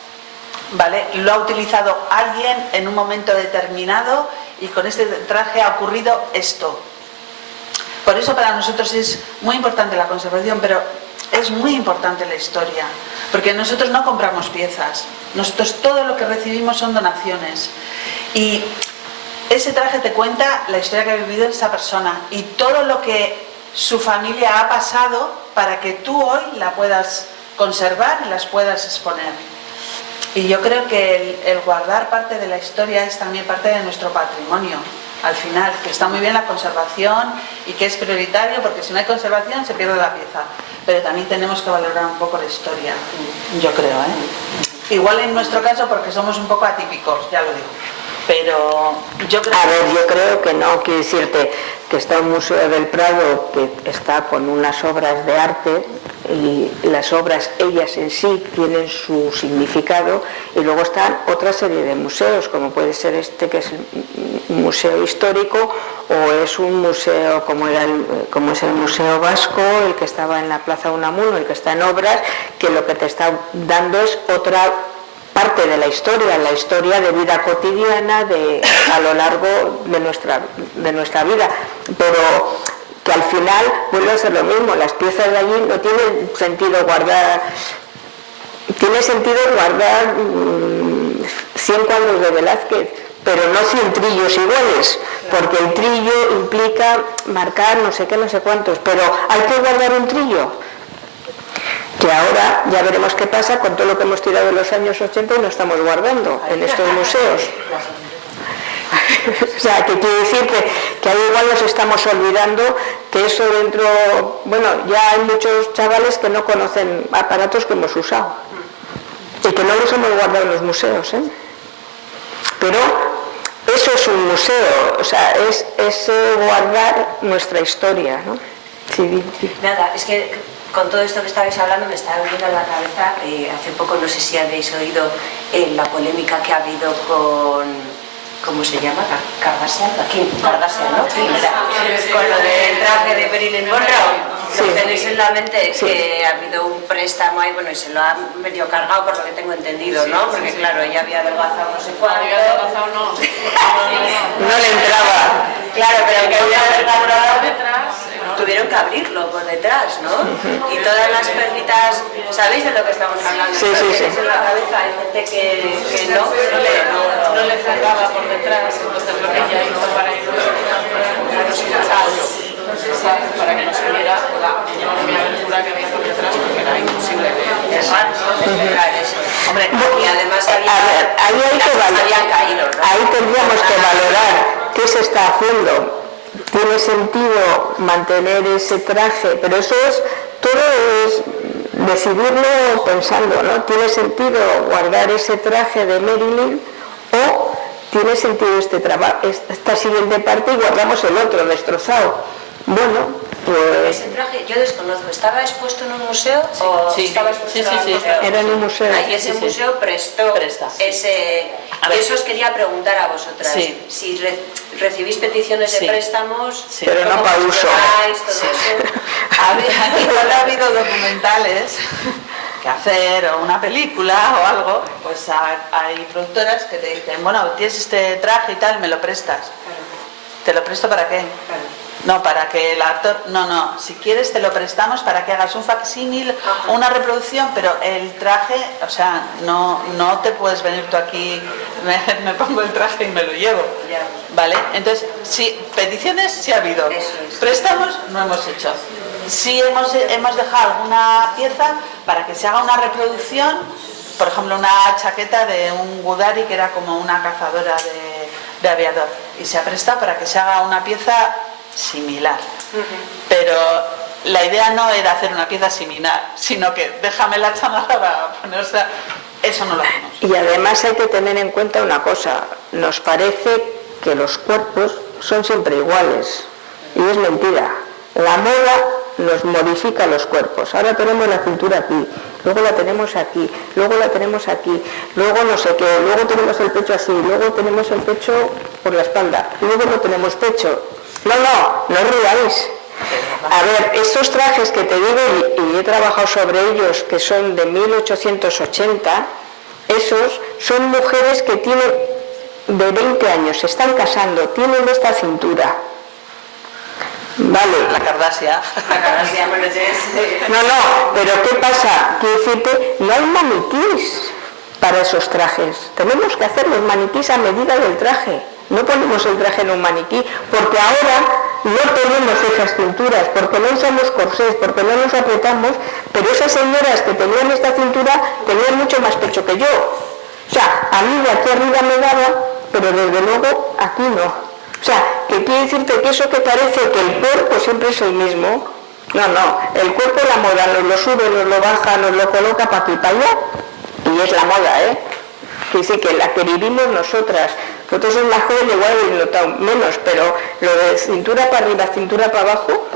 ¿vale? Lo ha utilizado alguien en un momento determinado y con este traje ha ocurrido esto. Por eso para nosotros es muy importante la conservación, pero es muy importante la historia, porque nosotros no compramos piezas, nosotros todo lo que recibimos son donaciones, y ese traje te cuenta la historia que ha vivido esa persona y todo lo que su familia ha pasado para que tú hoy la puedas conservar y las puedas exponer. Y yo creo que el guardar parte de la historia es también parte de nuestro patrimonio. Al final, que está muy bien la conservación y que es prioritario, porque si no hay conservación se pierde la pieza. Pero también tenemos que valorar un poco la historia, yo creo, ¿eh? Igual en nuestro caso porque somos un poco atípicos, ya lo digo. Pero yo creo yo creo que no, quiero decirte que está un Museo del Prado que está con unas obras de arte y las obras ellas en sí tienen su significado, y luego están otra serie de museos, como puede ser este que es un museo histórico, o es un museo como es el Museo Vasco, el que estaba en la Plaza Unamuno, el que está en obras, que lo que te está dando es otra parte de la historia de vida cotidiana a lo largo de nuestra vida, pero que al final vuelve a ser lo mismo. Las piezas de allí no tienen sentido guardar, tiene sentido guardar 100 cuadros de Velázquez, pero no 100 trillos iguales, porque el trillo implica marcar no sé qué, no sé cuántos, pero hay que guardar un trillo, que ahora ya veremos qué pasa con todo lo que hemos tirado en los años 80 y no estamos guardando en estos museos. O sea, que quiere decir que ahí igual nos estamos olvidando que eso dentro, bueno, ya hay muchos chavales que no conocen aparatos que hemos usado y que no los hemos guardado en los museos, ¿eh? Pero eso es un museo, o sea, es guardar nuestra historia, ¿no? Sí. Nada, es que con todo esto que estabais hablando me estaba viniendo a la cabeza, hace poco, no sé si habéis oído la polémica que ha habido con, ¿cómo se llama? Kardashian, ¿no? Con lo del traje de Marilyn Monroe. Lo que tenéis en la mente es que ha habido un préstamo ahí, bueno, y se lo ha medio cargado por lo que tengo entendido, ¿no? Porque claro, ella había adelgazado no sé cuánto. No le entraba. Claro, pero que había adelgazado detrás. Tuvieron que abrirlo por detrás, ¿no? Y todas las perlitas, ¿sabéis de lo que estamos hablando? Sí. En la cabeza hay gente que no le cerraba por detrás, entonces lo que ella hizo para ir para que no se viera la abertura que había por detrás, porque era imposible cerrar eso. Hombre, y además ahí tendríamos que valorar qué se está haciendo. Tiene sentido mantener ese traje, pero todo es decidirlo pensando, ¿no? ¿Tiene sentido guardar ese traje de Marilyn o ¿tiene sentido esta siguiente parte y guardamos el otro destrozado? Bueno, pues... Ese traje yo desconozco, ¿estaba expuesto en un museo o sí. estaba expuesto en algún museo? Era en un museo. Y ese museo prestó Presta. ese... Y eso os quería preguntar a vosotras, Sí. si recibís peticiones Sí. de préstamos, Sí. Pero no cómo para uso. gestionáis todo Sí. eso. Aquí cuando ha habido documentales que hacer o una película o algo, pues hay productoras que te dicen, bueno, tienes este traje y tal, me lo prestas. ¿Te lo presto para qué? No, para que el actor... No, si quieres te lo prestamos para que hagas un facsímil o una reproducción, pero el traje, o sea, no te puedes venir tú aquí, me pongo el traje y me lo llevo. Ya. ¿Vale? Entonces, sí, peticiones sí ha habido. Eso es. Préstamos no hemos hecho. Sí hemos dejado alguna pieza para que se haga una reproducción, por ejemplo, una chaqueta de un Gudari que era como una cazadora de aviador. Y se ha prestado para que se haga una pieza similar. Pero la idea no era hacer una pieza similar, sino que déjame la chamarra para ponerse... Eso no lo hacemos. Y además hay que tener en cuenta una cosa, nos parece que los cuerpos son siempre iguales, y es mentira. La moda nos modifica los cuerpos. Ahora tenemos la cintura aquí, luego la tenemos aquí, luego la tenemos aquí, luego no sé qué, luego tenemos el pecho así, luego tenemos el pecho por la espalda, luego no tenemos pecho. No ríais. A ver, estos trajes que te digo, y he trabajado sobre ellos, que son de 1880, esos son mujeres que tienen de 20 años, se están casando, tienen esta cintura. Vale. La Kardashian. No, pero ¿qué pasa? Quiero decirte, no hay maniquís para esos trajes. Tenemos que hacer los maniquís a medida del traje. No ponemos el traje en un maniquí, porque ahora no tenemos esas cinturas, porque no usamos corsés, porque no nos apretamos, pero esas señoras que tenían esta cintura tenían mucho más pecho que yo. O sea, a mí de aquí arriba me daba, pero desde luego aquí no. O sea, que quiere decirte que eso que parece que el cuerpo siempre es el mismo, no, el cuerpo la moda nos lo sube, nos lo baja, nos lo coloca para aquí y para allá, y es la moda, Quiere decir que la que vivimos nosotras en la joven igual habéis notado menos, pero lo de cintura para arriba, cintura para abajo,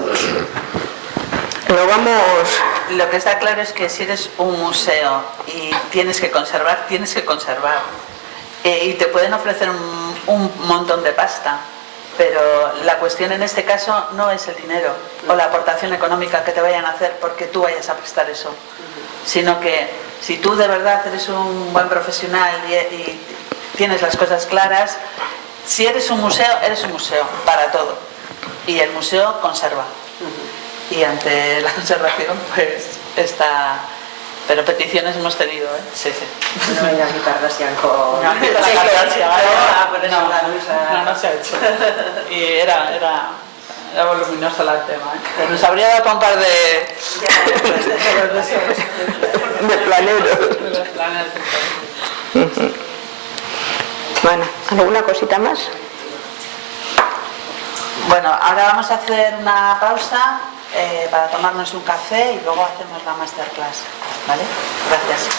lo vamos... Lo que está claro es que si eres un museo y tienes que conservar, tienes que conservar. Y te pueden ofrecer un montón de pasta, pero la cuestión en este caso no es el dinero o la aportación económica que te vayan a hacer porque tú vayas a prestar eso, sino que si tú de verdad eres un buen profesional y tienes las cosas claras, si eres un museo para todo, y el museo conserva. Y ante la conservación pues está... Pero peticiones hemos tenido, Sí. No hay aquí Kardashian con... No se ha hecho. Y era voluminoso el tema, Nos habría dado un par de planeros. Bueno, ¿alguna cosita más? Bueno, ahora vamos a hacer una pausa para tomarnos un café y luego hacemos la masterclass, ¿vale? Gracias.